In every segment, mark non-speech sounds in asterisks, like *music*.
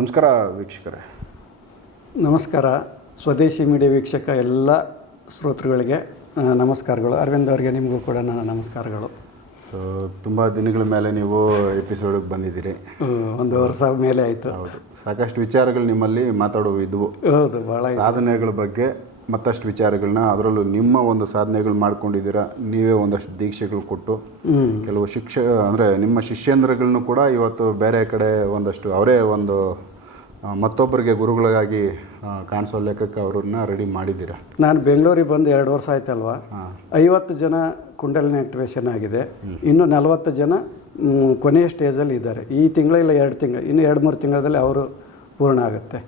ನಮಸ್ಕಾರ ವೀಕ್ಷಕರೇ. ನಮಸ್ಕಾರ. ಸ್ವದೇಶಿ ಮೀಡಿಯಾ ವೀಕ್ಷಕ ಎಲ್ಲ ಶ್ರೋತೃಗಳಿಗೆ ನಮಸ್ಕಾರಗಳು. ಅರವಿಂದ್ ಅವರಿಗೆ ನಿಮಗೂ ಕೂಡ ನನ್ನ ನಮಸ್ಕಾರಗಳು. ಸೊ ತುಂಬ ದಿನಗಳ ಮೇಲೆ ನೀವು ಎಪಿಸೋಡಿಗೆ ಬಂದಿದ್ದೀರಿ. ಒಂದು ವರ್ಷ ಮೇಲೆ ಆಯಿತು. ಹೌದು. ಸಾಕಷ್ಟು ವಿಚಾರಗಳು ನಿಮ್ಮಲ್ಲಿ ಮಾತಾಡುವ ಇದ್ವು. ಹೌದು ಭಾಳ ಸಾಧನೆಗಳ ಬಗ್ಗೆ ಮತ್ತಷ್ಟು ವಿಚಾರಗಳನ್ನ ಅದರಲ್ಲೂ ನಿಮ್ಮ ಒಂದು ಸಾಧನೆಗಳು ಮಾಡ್ಕೊಂಡಿದ್ದೀರಾ ನೀವೇ ಒಂದಷ್ಟು ದೀಕ್ಷೆಗಳು ಕೊಟ್ಟು ಕೆಲವು ಶಿಕ್ಷ ಅಂದರೆ ನಿಮ್ಮ ಶಿಷ್ಯಂದ್ರಗಳನ್ನು ಕೂಡ ಇವತ್ತು ಬೇರೆ ಕಡೆ ಒಂದಷ್ಟು ಅವರೇ ಒಂದು ಮತ್ತೊಬ್ಬರಿಗೆ ಗುರುಗಳಾಗಿ ಆ, ಕಾಣಿಸೋ ಲೆಕ್ಕಕ್ಕೆ ಅವ್ರನ್ನ ರೆಡಿ ಮಾಡಿದ್ದೀರಾ? ನಾನು ಬೆಂಗಳೂರಿಗೆ ಬಂದು ಎರಡು ವರ್ಷ ಆಯ್ತಲ್ವಾ? ಐವತ್ತು ಜನ ಕುಂಡಲಿನ ಆಕ್ಟಿವೇಶನ್ ಆಗಿದೆ. ಇನ್ನು ನಲವತ್ತು ಜನ ಕೊನೆಯ ಸ್ಟೇಜಲ್ಲಿ ಇದ್ದಾರೆ. ಈ ತಿಂಗಳ ಇಲ್ಲ ಎರಡು ತಿಂಗಳು ಇನ್ನು ಎರಡು ಮೂರು ತಿಂಗಳಲ್ಲಿ ಅವರು ಪೂರ್ಣ ಆಗುತ್ತೆ.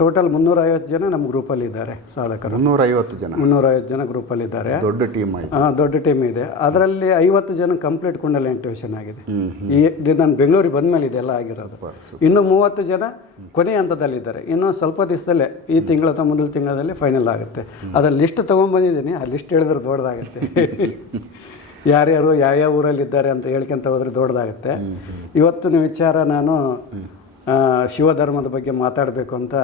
ಟೋಟಲ್ ಮುನ್ನೂರೈವತ್ತು ಜನ ನಮ್ಮ ಗ್ರೂಪಲ್ಲಿ ಇದ್ದಾರೆ ಸಾಧಕರು. ಮುನ್ನೂರೈವತ್ತು ಜನ. ಮುನ್ನೂರೈವತ್ತು ಜನ ಗ್ರೂಪಲ್ಲಿ ಇದ್ದಾರೆ. ದೊಡ್ಡ ಟೀಮ್ ದೊಡ್ಡ ಟೀಮ್ ಇದೆ. ಅದರಲ್ಲಿ ಐವತ್ತು ಜನ ಕಂಪ್ಲೀಟ್ ಕುಂಡಲಿ ಆಕ್ಟಿವೇಶನ್ ಆಗಿದೆ. ಈ ನಾನು ಬೆಂಗಳೂರಿಗೆ ಬಂದಮೇಲೆ ಇದೆಲ್ಲ ಆಗಿರೋದು. ಇನ್ನು ಮೂವತ್ತು ಜನ ಕೊನೆ ಹಂತದಲ್ಲಿದ್ದಾರೆ ಇನ್ನು ಸ್ವಲ್ಪ ದಿವಸದಲ್ಲೇ ಈ ತಿಂಗಳ ಅಥವಾ ಮುಂದಿನ ತಿಂಗಳಲ್ಲಿ ಫೈನಲ್ ಆಗುತ್ತೆ. ಅದರ ಲಿಸ್ಟ್ ತೊಗೊಂಬಂದಿದ್ದೀನಿ ಆ ಲಿಸ್ಟ್ ಹೇಳಿದ್ರೆ ದೊಡ್ಡದಾಗುತ್ತೆ. *laughs* ಯಾರ್ಯಾರು ಯಾವ್ಯಾವ ಊರಲ್ಲಿದ್ದಾರೆ ಅಂತ ಹೇಳ್ಕೊಂತ ಹೋದ್ರೆ ದೊಡ್ಡದಾಗುತ್ತೆ. ಇವತ್ತಿನ ವಿಚಾರ ನಾನು ಶಿವಧರ್ಮದ ಬಗ್ಗೆ ಮಾತಾಡಬೇಕು ಅಂತ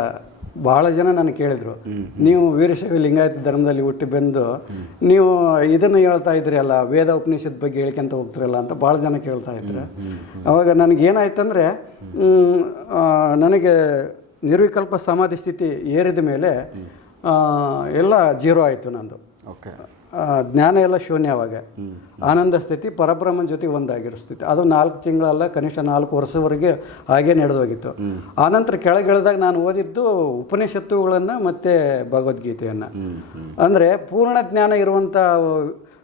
ಬಹಳ ಜನ ನನಗೆ ಕೇಳಿದರು. ನೀವು ವೀರಶೈವ ಲಿಂಗಾಯತ ಧರ್ಮದಲ್ಲಿ ಹುಟ್ಟಿ ಬಂದು ನೀವು ಇದನ್ನು ಹೇಳ್ತಾ ಇದ್ರಿ ಅಲ್ಲ ವೇದ ಉಪನಿಷತ್ ಬಗ್ಗೆ ಹೇಳ್ಕೊಂತ ಹೋಗ್ತಿರಲ್ಲ ಅಂತ ಭಾಳ ಜನ ಕೇಳ್ತಾ ಇದ್ರು. ಅವಾಗ ನನಗೇನಾಯ್ತಂದರೆ ನನಗೆ ನಿರ್ವಿಕಲ್ಪ ಸಮಾಧಿ ಸ್ಥಿತಿ ಏರಿದ ಮೇಲೆ ಎಲ್ಲ ಜೀರೋ ಆಯಿತು ನಂದು. ಓಕೆ. ಜ್ಞಾನ ಎಲ್ಲ ಶೂನ್ಯ ಅವಾಗ. ಆನಂದ ಸ್ಥಿತಿ ಪರಬ್ರಹ್ಮನ ಜೊತೆ ಒಂದಾಗಿರೋ ಸ್ಥಿತಿ ಅದು ನಾಲ್ಕು ತಿಂಗಳಲ್ಲ ಕನಿಷ್ಠ ನಾಲ್ಕು ವರ್ಷವರೆಗೆ ಹಾಗೆ ನಡೆದೋಗಿತ್ತು. ಆನಂತರ ಕೆಳಗಿಳಿದಾಗ ನಾನು ಓದಿದ್ದು ಉಪನಿಷತ್ತುಗಳನ್ನು ಮತ್ತು ಭಗವದ್ಗೀತೆಯನ್ನು. ಅಂದರೆ ಪೂರ್ಣ ಜ್ಞಾನ ಇರುವಂಥ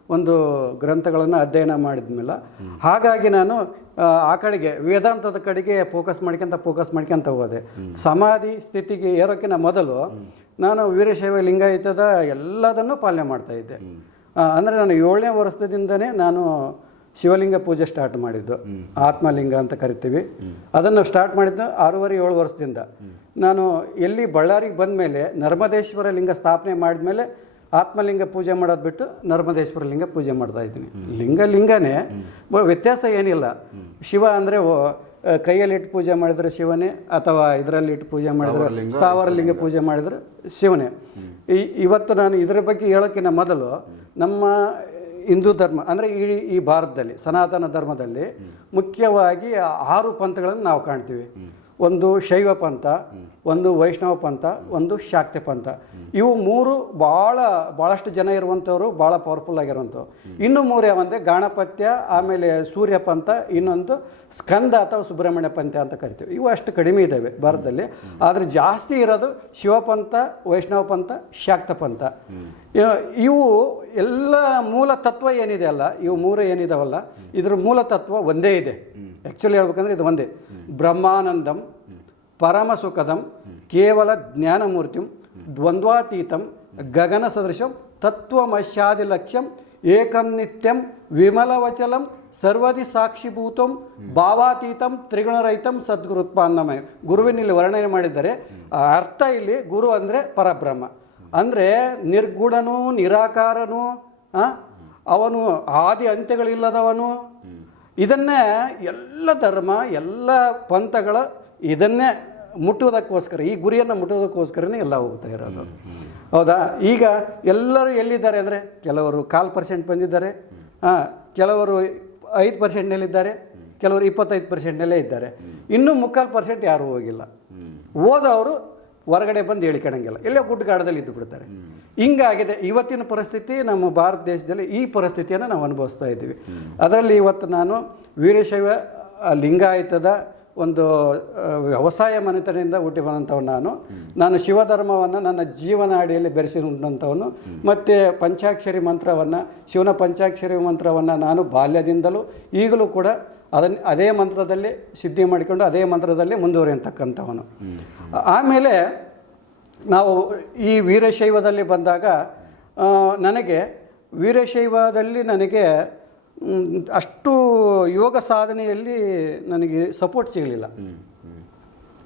ಒಂದು ಗ್ರಂಥಗಳನ್ನು ಅಧ್ಯಯನ ಮಾಡಿದ್ಮೇಲೆ. ಹಾಗಾಗಿ ನಾನು ಆ, ಆ ಕಡೆಗೆ ವೇದಾಂತದ ಕಡೆಗೆ ಫೋಕಸ್ ಮಾಡ್ಕೊಂತ ಫೋಕಸ್ ಮಾಡ್ಕೊಂತ ಹೋದೆ. ಸಮಾಧಿ ಸ್ಥಿತಿಗೆ ಏರೋಕ್ಕಿಂತ ಮೊದಲು ನಾನು ವೀರಶೈವ ಲಿಂಗಾಯತದ ಎಲ್ಲದನ್ನು ಪಾಲನೆ ಮಾಡ್ತಾ ಇದ್ದೆ. ಅಂದರೆ ನಾನು ಏಳನೇ ವರ್ಷದಿಂದನೇ ನಾನು ಶಿವಲಿಂಗ ಪೂಜೆ ಸ್ಟಾರ್ಟ್ ಮಾಡಿದ್ದು. ಆತ್ಮಲಿಂಗ ಅಂತ ಕರಿತೀವಿ. ಅದನ್ನು ಸ್ಟಾರ್ಟ್ ಮಾಡಿದ್ದು ಆರೂವರೆ ಏಳು ವರ್ಷದಿಂದ. ನಾನು ಎಲ್ಲಿ ಬಳ್ಳಾರಿಗೆ ಬಂದ ಮೇಲೆ ನರ್ಮದೇಶ್ವರ ಲಿಂಗ ಸ್ಥಾಪನೆ ಮಾಡಿದ್ಮೇಲೆ ಆತ್ಮಲಿಂಗ ಪೂಜೆ ಮಾಡೋದು ಬಿಟ್ಟು ನರ್ಮದೇಶ್ವರ ಲಿಂಗ ಪೂಜೆ ಮಾಡ್ತಾ ಇದ್ದೀನಿ. ಲಿಂಗ ಲಿಂಗನೇ ವ್ಯತ್ಯಾಸ ಏನಿಲ್ಲ. ಶಿವ ಅಂದರೆ ಕೈಯಲ್ಲಿ ಇಟ್ಟು ಪೂಜೆ ಮಾಡಿದ್ರೆ ಶಿವನೇ ಅಥವಾ ಇದರಲ್ಲಿ ಇಟ್ಟು ಪೂಜೆ ಮಾಡಿದ್ರೆ ಸ್ಥಾವರ ಲಿಂಗ ಪೂಜೆ ಮಾಡಿದ್ರೆ ಶಿವನೇ. ಈ ಇವತ್ತು ನಾನು ಇದರ ಬಗ್ಗೆ ಹೇಳೋಕ್ಕಿಂತ ಮೊದಲು ನಮ್ಮ ಹಿಂದೂ ಧರ್ಮ ಅಂದರೆ ಈ ಈ ಭಾರತದಲ್ಲಿ ಸನಾತನ ಧರ್ಮದಲ್ಲಿ ಮುಖ್ಯವಾಗಿ ಆರು ಪಂಥಗಳನ್ನು ನಾವು ಕಾಣ್ತೀವಿ. ಒಂದು ಶೈವ ಪಂಥ, ಒಂದು ವೈಷ್ಣವ ಪಂಥ, ಒಂದು ಶಾಕ್ತ ಪಂಥ. ಇವು ಮೂರು ಭಾಳ ಭಾಳಷ್ಟು ಜನ ಇರುವಂಥವ್ರು ಭಾಳ ಪವರ್ಫುಲ್ ಆಗಿರುವಂಥವ್ರು. ಇನ್ನು ಮೂರು ಯಾವಂದರೆ ಗಾಣಪತ್ಯ, ಆಮೇಲೆ ಸೂರ್ಯ ಪಂಥ, ಇನ್ನೊಂದು ಸ್ಕಂದ ಅಥವಾ ಸುಬ್ರಹ್ಮಣ್ಯ ಪಂಥ ಅಂತ ಕರಿತೀವಿ. ಇವು ಅಷ್ಟು ಕಡಿಮೆ ಇದ್ದಾವೆ ಭಾರತದಲ್ಲಿ. ಆದರೆ ಜಾಸ್ತಿ ಇರೋದು ಶಿವಪಂಥ ವೈಷ್ಣವ ಪಂಥ, ಶಾಕ್ತ ಪಂಥ. ಇವು ಎಲ್ಲ ಮೂಲ ತತ್ವ ಏನಿದೆ ಅಲ್ಲ, ಇವು ಮೂರು ಏನಿದಾವಲ್ಲ, ಇದ್ರ ಮೂಲ ತತ್ವ ಒಂದೇ ಇದೆ. ಆ್ಯಕ್ಚುಲಿ ಹೇಳ್ಬೇಕಂದ್ರೆ ಇದು ಒಂದೇ. ಬ್ರಹ್ಮಾನಂದಂ ಪರಮ ಸುಖದಂ ಕೇವಲ ಜ್ಞಾನಮೂರ್ತಿಂ, ದ್ವಂದ್ವಾತೀತಂ ಗಗನ ಸದೃಶಂ ತತ್ವಮಶ್ಯಾದಿ ಲಕ್ಷ್ಯಂ ಏಕಂ ನಿತ್ಯಂ, ವಿಮಲವಚಲಂ, ಸರ್ವದಿ ಸಾಕ್ಷಿಭೂತಂ, ಭಾವಾತೀತಂ, ತ್ರಿಗುಣರಹಿತಂ ಸದ್ಗುರುತ್ಪಾನ್ನಮಯ ಗುರುವಿನ ಇಲ್ಲಿ ವರ್ಣನೆ ಮಾಡಿದ್ದಾರೆ. ಅರ್ಥ ಇಲ್ಲಿ ಗುರು ಅಂದರೆ ಪರಬ್ರಹ್ಮ. ಅಂದರೆ ನಿರ್ಗುಣನು, ನಿರಾಕಾರನು ಅವನು ಆದಿ ಅಂತ್ಯಗಳಿಲ್ಲದವನು ಇದನ್ನೇ ಎಲ್ಲ ಧರ್ಮ ಎಲ್ಲ ಪಂಥಗಳ ಇದನ್ನೇ ಮುಟ್ಟುವುದಕ್ಕೋಸ್ಕರ ಈ ಗುರಿಯನ್ನು ಮುಟ್ಟುವುದಕ್ಕೋಸ್ಕರನೇ ಎಲ್ಲ ಹೋಗ್ತಾ ಇರೋದು. ಹೌದಾ? ಈಗ ಎಲ್ಲರೂ ಎಲ್ಲಿದ್ದಾರೆ ಅಂದರೆ ಕೆಲವರು ಕಾಲು ಪರ್ಸೆಂಟ್ ಬಂದಿದ್ದಾರೆ ಹಾಂ ಕೆಲವರು ಐದು ಪರ್ಸೆಂಟ್ನಲ್ಲಿದ್ದಾರೆ ಕೆಲವರು ಇಪ್ಪತ್ತೈದು ಪರ್ಸೆಂಟ್ನಲ್ಲೇ ಇದ್ದಾರೆ. ಇನ್ನೂ ಮುಕ್ಕಾಲು ಪರ್ಸೆಂಟ್ ಯಾರೂ ಹೋಗಿಲ್ಲ. ಹೋದವರು ಹೊರಗಡೆ ಬಂದು ಹೇಳಿಕೊಳಂಗಿಲ್ಲ ಎಲ್ಲೋ ಗುಡ್ಡಗಾಡದಲ್ಲಿ ಇದ್ದು ಬಿಡ್ತಾರೆ ಹಿಂಗಾಗಿದೆ. ಇವತ್ತಿನ ಪರಿಸ್ಥಿತಿ ನಮ್ಮ ಭಾರತ ದೇಶದಲ್ಲಿ ಈ ಪರಿಸ್ಥಿತಿಯನ್ನು ನಾವು ಅನುಭವಿಸ್ತಾ ಇದ್ದೀವಿ. ಅದರಲ್ಲಿ ಇವತ್ತು ನಾನು ವೀರಶೈವ ಲಿಂಗಾಯತದ ಒಂದು ವ್ಯವಸಾಯ ಮನೆತನದಿಂದ ಹುಟ್ಟಿ ಬಂದಂಥವನು ನಾನು. ನಾನು ಶಿವಧರ್ಮವನ್ನು ನನ್ನ ಜೀವನ ಅಡಿಯಲ್ಲಿ ಬೆರೆಸಿರುವಂಥವನು. ಮತ್ತು ಪಂಚಾಕ್ಷರಿ ಮಂತ್ರವನ್ನು ಶಿವನ ಪಂಚಾಕ್ಷರಿ ಮಂತ್ರವನ್ನು ನಾನು ಬಾಲ್ಯದಿಂದಲೂ ಈಗಲೂ ಕೂಡ ಅದನ್ನು ಅದೇ ಮಂತ್ರದಲ್ಲಿ ಸಿದ್ಧಿ ಮಾಡಿಕೊಂಡು ಅದೇ ಮಂತ್ರದಲ್ಲಿ ಮುಂದುವರಿಯತಕ್ಕಂಥವನು. ಆಮೇಲೆ ನಾವು ಈ ವೀರಶೈವದಲ್ಲಿ ಬಂದಾಗ ನನಗೆ ವೀರಶೈವದಲ್ಲಿ ನನಗೆ ಅಷ್ಟು ಯೋಗ ಸಾಧನೆಯಲ್ಲಿ ನನಗೆ ಸಪೋರ್ಟ್ ಸಿಗಲಿಲ್ಲ.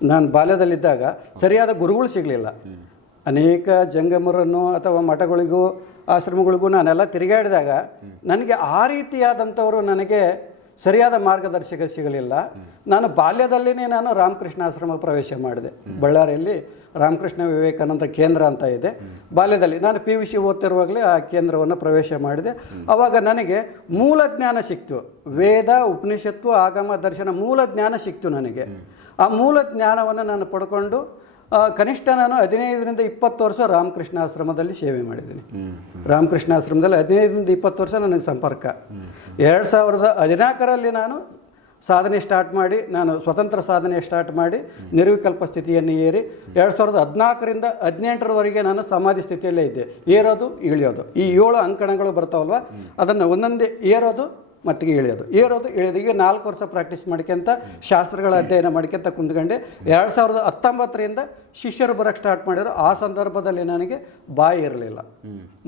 ನಾನು ಬಾಲ್ಯದಲ್ಲಿದ್ದಾಗ ಸರಿಯಾದ ಗುರುಗಳು ಸಿಗಲಿಲ್ಲ. ಅನೇಕ ಜಂಗಮರನ್ನು ಅಥವಾ ಮಠಗಳಿಗೂ, ಆಶ್ರಮಗಳಿಗೂ ನಾನೆಲ್ಲ ತಿರುಗಾಡಿದಾಗ ನನಗೆ ಆ ರೀತಿಯಾದಂಥವರು ನನಗೆ ಸರಿಯಾದ ಮಾರ್ಗದರ್ಶಕ ಸಿಗಲಿಲ್ಲ. ನಾನು ಬಾಲ್ಯದಲ್ಲಿನೇ ನಾನು ರಾಮಕೃಷ್ಣ ಆಶ್ರಮ ಪ್ರವೇಶ ಮಾಡಿದೆ. ಬಳ್ಳಾರಿಯಲ್ಲಿ ರಾಮಕೃಷ್ಣ ವಿವೇಕಾನಂದ ಕೇಂದ್ರ ಅಂತ ಇದೆ. ಬಾಲ್ಯದಲ್ಲಿ ನಾನು ಪಿ ಯು ಸಿ ಓದ್ತಿರುವಾಗಲೇ ಆ ಕೇಂದ್ರವನ್ನು ಪ್ರವೇಶ ಮಾಡಿದೆ. ಅವಾಗ ನನಗೆ ಮೂಲ ಜ್ಞಾನ ಸಿಕ್ತು. ವೇದ, ಉಪನಿಷತ್ತು, ಆಗಮ, ದರ್ಶನ ಮೂಲ ಜ್ಞಾನ ಸಿಕ್ತು ನನಗೆ. ಆ ಮೂಲ ಜ್ಞಾನವನ್ನು ನಾನು ಪಡ್ಕೊಂಡು ಕನಿಷ್ಠ ನಾನು ಹದಿನೈದರಿಂದ ಇಪ್ಪತ್ತು ವರ್ಷ ರಾಮಕೃಷ್ಣ ಆಶ್ರಮದಲ್ಲಿ ಸೇವೆ ಮಾಡಿದ್ದೀನಿ. ರಾಮಕೃಷ್ಣ ಆಶ್ರಮದಲ್ಲಿ ಹದಿನೈದರಿಂದ ಇಪ್ಪತ್ತು ವರ್ಷ ನನಗೆ ಸಂಪರ್ಕ. ಎರಡು ಸಾವಿರದ ಹದಿನಾಲ್ಕರಲ್ಲಿ ನಾನು ಸಾಧನೆ ಸ್ಟಾರ್ಟ್ ಮಾಡಿ, ನಾನು ಸ್ವತಂತ್ರ ಸಾಧನೆ ಸ್ಟಾರ್ಟ್ ಮಾಡಿ, ನಿರ್ವಿಕಲ್ಪ ಸ್ಥಿತಿಯನ್ನು ಏರಿ, ಎರಡು ಸಾವಿರದ ಹದಿನಾಲ್ಕರಿಂದ ಹದಿನೆಂಟರವರೆಗೆ ನಾನು ಸಮಾಧಿ ಸ್ಥಿತಿಯಲ್ಲೇ ಇದ್ದೆ. ಏರೋದು, ಇಳಿಯೋದು. ಈ ಏಳು ಅಂಕಣಗಳು ಬರ್ತಾವಲ್ವ? ಅದನ್ನು ಒಂದೊಂದೇ ಏರೋದು ಮತ್ತಿಗೆ ಇಳಿಯೋದು ಏರೋದು ಇಳಿಯೋದು ಈಗ ನಾಲ್ಕು ವರ್ಷ ಪ್ರಾಕ್ಟೀಸ್ ಮಾಡ್ಕೊಂತ ಶಾಸ್ತ್ರಗಳ ಅಧ್ಯಯನ ಮಾಡ್ಕೊಂತ ಕುಂತ್ಕೊಂಡೆ. ಎರಡು ಸಾವಿರದ ಹತ್ತೊಂಬತ್ತರಿಂದ ಶಿಷ್ಯರು ಬರೋಕ್ಕೆ ಸ್ಟಾರ್ಟ್ ಮಾಡಿದ್ರು. ಆ ಸಂದರ್ಭದಲ್ಲಿ ನನಗೆ ಬಾಯಿ ಇರಲಿಲ್ಲ.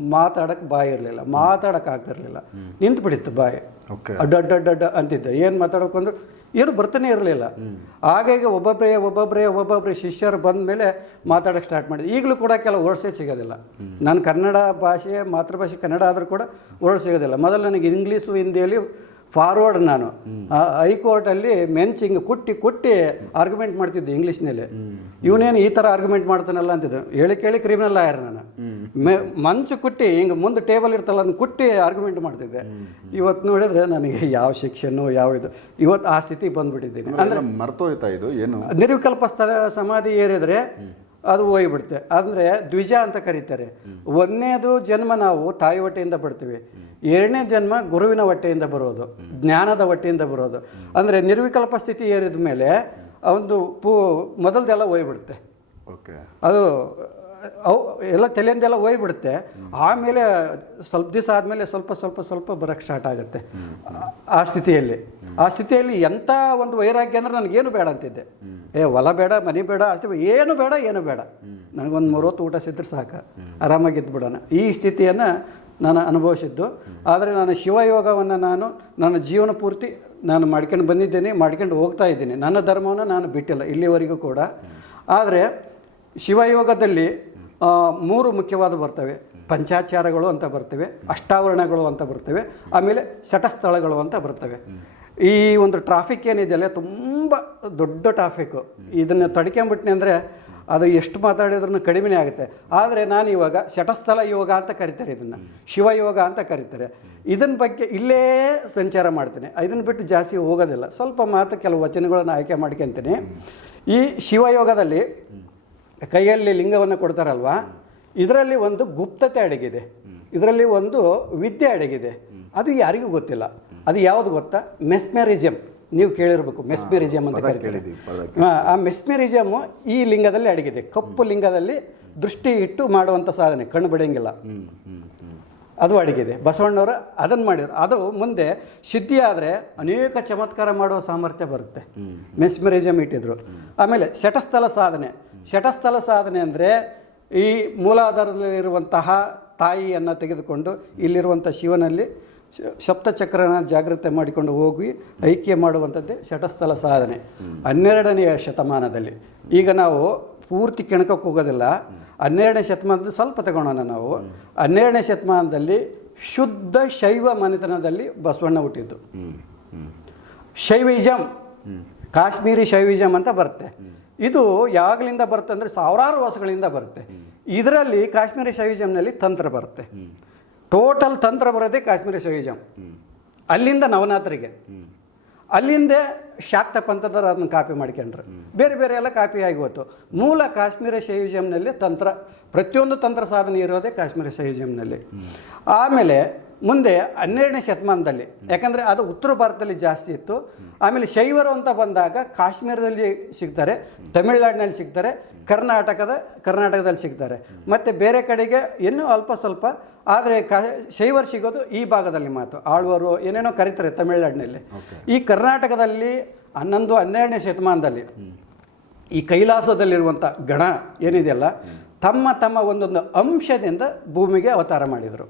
ಮಾತಾಡಕ್ಕೆ ಬಾಯಿ ಇರಲಿಲ್ಲ. ಮಾತಾಡಕ್ಕೆ ಆಗ್ತಿರಲಿಲ್ಲ. ನಿಂತು ಬಿಡಿತ್ತು ಬಾಯಿ. ಓಕೆ. ಅಡ್ಡ ಅಡ್ಡ ಅಡ್ಡ ಅಡ್ಡ ಅಂತಿದ್ದೆ. ಏನು ಮಾತಾಡೋಕೆ ಅಂದ್ರೆ ಏನು ಬರ್ತಾನೆ ಇರಲಿಲ್ಲ. ಹಾಗಾಗಿ ಈಗ ಒಬ್ಬೊಬ್ಬರೇ ಒಬ್ಬೊಬ್ಬರೇ ಒಬ್ಬೊಬ್ಬರೇ ಶಿಷ್ಯರು ಬಂದ ಮೇಲೆ ಮಾತಾಡೋಕ್ಕೆ ಸ್ಟಾರ್ಟ್ ಮಾಡಿದೆ ಈಗಲೂ ಕೂಡ ಕೆಲವು ವರ್ಡ್ಸೇ ಸಿಗೋದಿಲ್ಲ. ನಾನು ಕನ್ನಡ ಭಾಷೆ ಮಾತೃಭಾಷೆ ಕನ್ನಡ ಆದರೂ ಕೂಡ ವರ್ಡ್ ಸಿಗೋದಿಲ್ಲ. ಮೊದಲು ನನಗೆ ಇಂಗ್ಲೀಷು ಹಿಂದಿಯಲ್ಲಿ ಫಾರ್ವರ್ಡ್ ನಾನು. ಹೈಕೋರ್ಟಲ್ಲಿ ಮೆನ್ಸ್ ಹಿಂಗೆ ಕುಟ್ಟಿ ಕುಟ್ಟಿ ಆರ್ಗ್ಯುಮೆಂಟ್ ಮಾಡ್ತಿದ್ದೆ ಇಂಗ್ಲೀಷ್ನಲ್ಲಿ ಇವನೇನು ಈ ಥರ ಆರ್ಗ್ಯುಮೆಂಟ್ ಮಾಡ್ತಾನಲ್ಲ ಅಂತಿದ್ದೆ ಹೇಳಿ ಕೇಳಿ ಕ್ರಿಮಿನಲ್ ಲಾಯರ್ ನಾನು. ಮನ್ಸು ಕುಟ್ಟಿ ಹಿಂಗೆ ಮುಂದೆ ಟೇಬಲ್ ಇರ್ತಲ್ಲ ಅದನ್ನ ಕುಟ್ಟಿ ಆರ್ಗ್ಯುಮೆಂಟ್ ಮಾಡ್ತಿದ್ದೆ. ಇವತ್ತು ನೋಡಿದ್ರೆ ನನಗೆ ಯಾವ ಶಿಕ್ಷೆನೋ ಯಾವ ಇದು. ಇವತ್ತು ಆ ಸ್ಥಿತಿ ಬಂದ್ಬಿಟ್ಟಿದ್ದೀನಿ. ಅಂದ್ರೆ ಮರ್ತೋಯ್ತಾ ಇದು? ಏನು? ನಿರ್ವಿಕಲ್ಪ ಸಮಾಧಿ ಏರಿದ್ರೆ ಅದು ಹೋಗಿಬಿಡುತ್ತೆ ಅಂದರೆ ದ್ವಿಜ ಅಂತ ಕರೀತಾರೆ. ಒಂದನೇದು ಜನ್ಮ ನಾವು ತಾಯಿ ಹೊಟ್ಟೆಯಿಂದ ಬರ್ತೀವಿ ಎರಡನೇ ಜನ್ಮ ಗುರುವಿನ ಹೊಟ್ಟೆಯಿಂದ ಬರೋದು ಜ್ಞಾನದ ಹೊಟ್ಟೆಯಿಂದ ಬರೋದು. ಅಂದರೆ ನಿರ್ವಿಕಲ್ಪ ಸ್ಥಿತಿ ಏರಿದ ಮೇಲೆ ಒಂದು ಪೂ ಮೊದಲದೆಲ್ಲ ಹೋಗ್ಬಿಡುತ್ತೆ ಓಕೆ. ಅದು ಅವು ಎಲ್ಲ ತಲೆಯಿಂದೆಲ್ಲ ಹೋಗ್ಬಿಡುತ್ತೆ ಆಮೇಲೆ ಸ್ವಲ್ಪ ದಿವಸ ಆದಮೇಲೆ ಸ್ವಲ್ಪ ಸ್ವಲ್ಪ ಸ್ವಲ್ಪ ಬರೋಕ್ಕೆ ಸ್ಟಾರ್ಟ್ ಆಗುತ್ತೆ. ಆ- ಆ ಸ್ಥಿತಿಯಲ್ಲಿ. ಆ ಸ್ಥಿತಿಯಲ್ಲಿ ಎಂಥ ಒಂದು ವೈರಾಗ್ಯ ಅಂದ್ರೆ ನನಗೇನು ಬೇಡ ಅಂತಿದ್ದೆ. ಏ ಹೊಲ ಬೇಡ ಮನೆ ಬೇಡ ಅಷ್ಟೇ ಏನು ಬೇಡ ಏನು ಬೇಡ. ನನಗೊಂದು ಮೂರು ಹೊತ್ತು ಊಟ ಸಿದ್ರೆ ಸಾಕು. ಆರಾಮಾಗಿದ್ದು ಬಿಡೋಣ ಈ ಸ್ಥಿತಿಯನ್ನು ನಾನು ಅನುಭವಿಸಿದ್ದು. ಆದರೆ ನಾನು ಶಿವಯೋಗವನ್ನು ನಾನು, ನನ್ನ ಜೀವನ ಪೂರ್ತಿ ನಾನು ಮಾಡ್ಕೊಂಡು ಬಂದಿದ್ದೇನೆ, ಮಾಡ್ಕೊಂಡು ಹೋಗ್ತಾ ಇದ್ದೀನಿ. ನನ್ನ ಧರ್ಮವನ್ನು ನಾನು ಬಿಟ್ಟಿಲ್ಲ, ಇಲ್ಲಿವರೆಗೂ ಕೂಡ. ಆದರೆ ಶಿವಯೋಗದಲ್ಲಿ ಮೂರು ಮುಖ್ಯವಾದ ಬರ್ತವೆ. ಪಂಚಾಚಾರಗಳು ಅಂತ ಬರ್ತವೆ, ಅಷ್ಟಾವರಣಗಳು ಅಂತ ಬರ್ತವೆ, ಆಮೇಲೆ ಶಟಸ್ಥಳಗಳು ಅಂತ ಬರ್ತವೆ. ಈ ಒಂದು ಟ್ರಾಫಿಕ್ ಏನಿದೆಯಲ್ಲ ತುಂಬ ದೊಡ್ಡ ಟ್ರಾಫಿಕ್ಕು ಇದನ್ನು ತಡ್ಕೊಂಬಿಟ್ನಿ ಅಂದರೆ ಅದು ಎಷ್ಟು ಮಾತಾಡಿದ್ರೂ ಕಡಿಮೆನೇ ಆಗುತ್ತೆ. ಆದರೆ ನಾನು ಇವಾಗ ಶಟಸ್ಥಲ ಯೋಗ ಅಂತ ಕರಿತಾರೆ ಇದನ್ನು. ಶಿವಯೋಗ ಅಂತ ಕರೀತಾರೆ. ಇದನ್ನ ಬಗ್ಗೆ ಇಲ್ಲೇ ಸಂಚಾರ ಮಾಡ್ತೀನಿ. ಇದನ್ನು ಬಿಟ್ಟು ಜಾಸ್ತಿ ಹೋಗೋದಿಲ್ಲ. ಸ್ವಲ್ಪ ಮಾತ್ರ ಕೆಲವು ವಚನಗಳನ್ನು ಆಯ್ಕೆ ಮಾಡ್ಕೊತೀನಿ. ಈ ಶಿವಯೋಗದಲ್ಲಿ ಕೈಯಲ್ಲಿ ಲಿಂಗವನ್ನು ಕೊಡ್ತಾರಲ್ವಾ? ಇದರಲ್ಲಿ ಒಂದು ಗುಪ್ತತೆ ಅಡಗಿದೆ. ಇದರಲ್ಲಿ ಒಂದು ವಿದ್ಯೆ ಅಡಗಿದೆ. ಅದು ಯಾರಿಗೂ ಗೊತ್ತಿಲ್ಲ. ಅದು ಯಾವುದು ಗೊತ್ತಾ? ಮೆಸ್ಮೆರಿಸಮ್ ನೀವು ಕೇಳಿರಬೇಕು ಮೆಸ್ಮೆರಿಸಮ್ ಅಂತ ಕೇಳಿದ್ದೀವಿ, ಆ ಮೆಸ್ಮೆರಿಸಮ್ ಈ ಲಿಂಗದಲ್ಲಿ ಅಡಗಿದೆ. ಕಪ್ಪು ಲಿಂಗದಲ್ಲಿ ದೃಷ್ಟಿ ಇಟ್ಟು ಮಾಡುವಂಥ ಸಾಧನೆ ಕಣ್ಣು ಬಿಡಂಗಿಲ್ಲ. ಅದು ಅಡಗಿದೆ. ಬಸವಣ್ಣವರು ಅದನ್ನು ಮಾಡಿದ್ರು. ಅದು ಮುಂದೆ ಸಿದ್ಧಿ ಆದರೆ ಅನೇಕ ಚಮತ್ಕಾರ ಮಾಡುವ ಸಾಮರ್ಥ್ಯ ಬರುತ್ತೆ. ಮೆಸ್ಮೆರಿಜಮ್ ಇಟ್ಟಿದ್ರು. ಆಮೇಲೆ ಶಟಸ್ಥಲ ಸಾಧನೆ. ಶಟಸ್ಥಲ ಸಾಧನೆ ಅಂದರೆ ಈ ಮೂಲಾಧಾರದಲ್ಲಿರುವಂತಹ ತಾಯಿಯನ್ನು ತೆಗೆದುಕೊಂಡು ಇಲ್ಲಿರುವಂಥ ಶಿವನಲ್ಲಿ ಸಪ್ತಚಕ್ರನ ಜಾಗ್ರತೆ ಮಾಡಿಕೊಂಡು ಹೋಗಿ ಐಕ್ಯ ಮಾಡುವಂಥದ್ದೇ ಶಟಸ್ಥಲ ಸಾಧನೆ. ಹನ್ನೆರಡನೆಯ ಶತಮಾನದಲ್ಲಿ. ಈಗ ನಾವು ಪೂರ್ತಿ ಕೆಣಕಕ್ಕೆ ಹೋಗೋದಿಲ್ಲ. ಹನ್ನೆರಡನೇ ಶತಮಾನದಲ್ಲಿ ಸ್ವಲ್ಪ ತಗೊಳ್ಳೋಣ ನಾವು. ಹನ್ನೆರಡನೇ ಶತಮಾನದಲ್ಲಿ ಶುದ್ಧ ಶೈವ ಮನೆತನದಲ್ಲಿ ಬಸವಣ್ಣ ಹುಟ್ಟಿದ್ದು. ಶೈವಿಜಮ್ ಕಾಶ್ಮೀರಿ ಶೈವಿಜಮ್ ಅಂತ ಬರುತ್ತೆ. ಇದು ಯಾವಾಗಲಿಂದ ಬರುತ್ತೆ ಅಂದರೆ ಸಾವಿರಾರು ವರ್ಷಗಳಿಂದ ಬರುತ್ತೆ. ಇದರಲ್ಲಿ ಕಾಶ್ಮೀರಿ ಶೈವಿಜಮ್ನಲ್ಲಿ ತಂತ್ರ ಬರುತ್ತೆ. ಟೋಟಲ್ ತಂತ್ರ ಬರೋದೇ ಕಾಶ್ಮೀರಿ ಸೋಯಿಜಮ್. ಅಲ್ಲಿಂದ ನವನಾಥರಿಗೆ ಅಲ್ಲಿಂದ ಶಾಕ್ತ ಪಂಥದವ್ರು ಅದನ್ನು ಕಾಪಿ ಮಾಡ್ಕೊಂಡ್ರು. ಬೇರೆ ಬೇರೆ ಎಲ್ಲ ಕಾಪಿ ಆಗಿ ಹೋಯ್ತು. ಮೂಲ ಕಾಶ್ಮೀರ ಶೈವಿಜಮ್ನಲ್ಲಿ ತಂತ್ರ, ಪ್ರತಿಯೊಂದು ತಂತ್ರ ಸಾಧನೆ ಇರೋದೇ ಕಾಶ್ಮೀರ ಶೈವಿಜಮ್ನಲ್ಲಿ ಆಮೇಲೆ ಮುಂದೆ ಹನ್ನೆರಡನೇ ಶತಮಾನದಲ್ಲಿ, ಯಾಕಂದರೆ ಅದು ಉತ್ತರ ಭಾರತದಲ್ಲಿ ಜಾಸ್ತಿ ಇತ್ತು. ಆಮೇಲೆ ಶೈವರು ಅಂತ ಬಂದಾಗ ಕಾಶ್ಮೀರದಲ್ಲಿ ಸಿಗ್ತಾರೆ, ತಮಿಳುನಾಡಿನಲ್ಲಿ ಸಿಗ್ತಾರೆ, ಕರ್ನಾಟಕದ, ಕರ್ನಾಟಕದಲ್ಲಿ ಸಿಗ್ತಾರೆ. ಮತ್ತು ಬೇರೆ ಕಡೆಗೆ ಇನ್ನೂ ಅಲ್ಪ ಸ್ವಲ್ಪ ಆದರೆ ಕ ಶೈವರ್ ಸಿಗೋದು ಈ ಭಾಗದಲ್ಲಿ ಮಾತು ಆಳ್ವರು ಏನೇನೋ ಕರೀತಾರೆ ತಮಿಳುನಾಡಿನಲ್ಲಿ. ಈ ಕರ್ನಾಟಕದಲ್ಲಿ ಹನ್ನೊಂದು ಹನ್ನೆರಡನೇ ಶತಮಾನದಲ್ಲಿ ಈ ಕೈಲಾಸದಲ್ಲಿರುವಂಥ ಗಣ ಏನಿದೆಯಲ್ಲ ತಮ್ಮ ತಮ್ಮ ಒಂದೊಂದು ಅಂಶದಿಂದ ಭೂಮಿಗೆ ಅವತಾರ ಮಾಡಿದರು.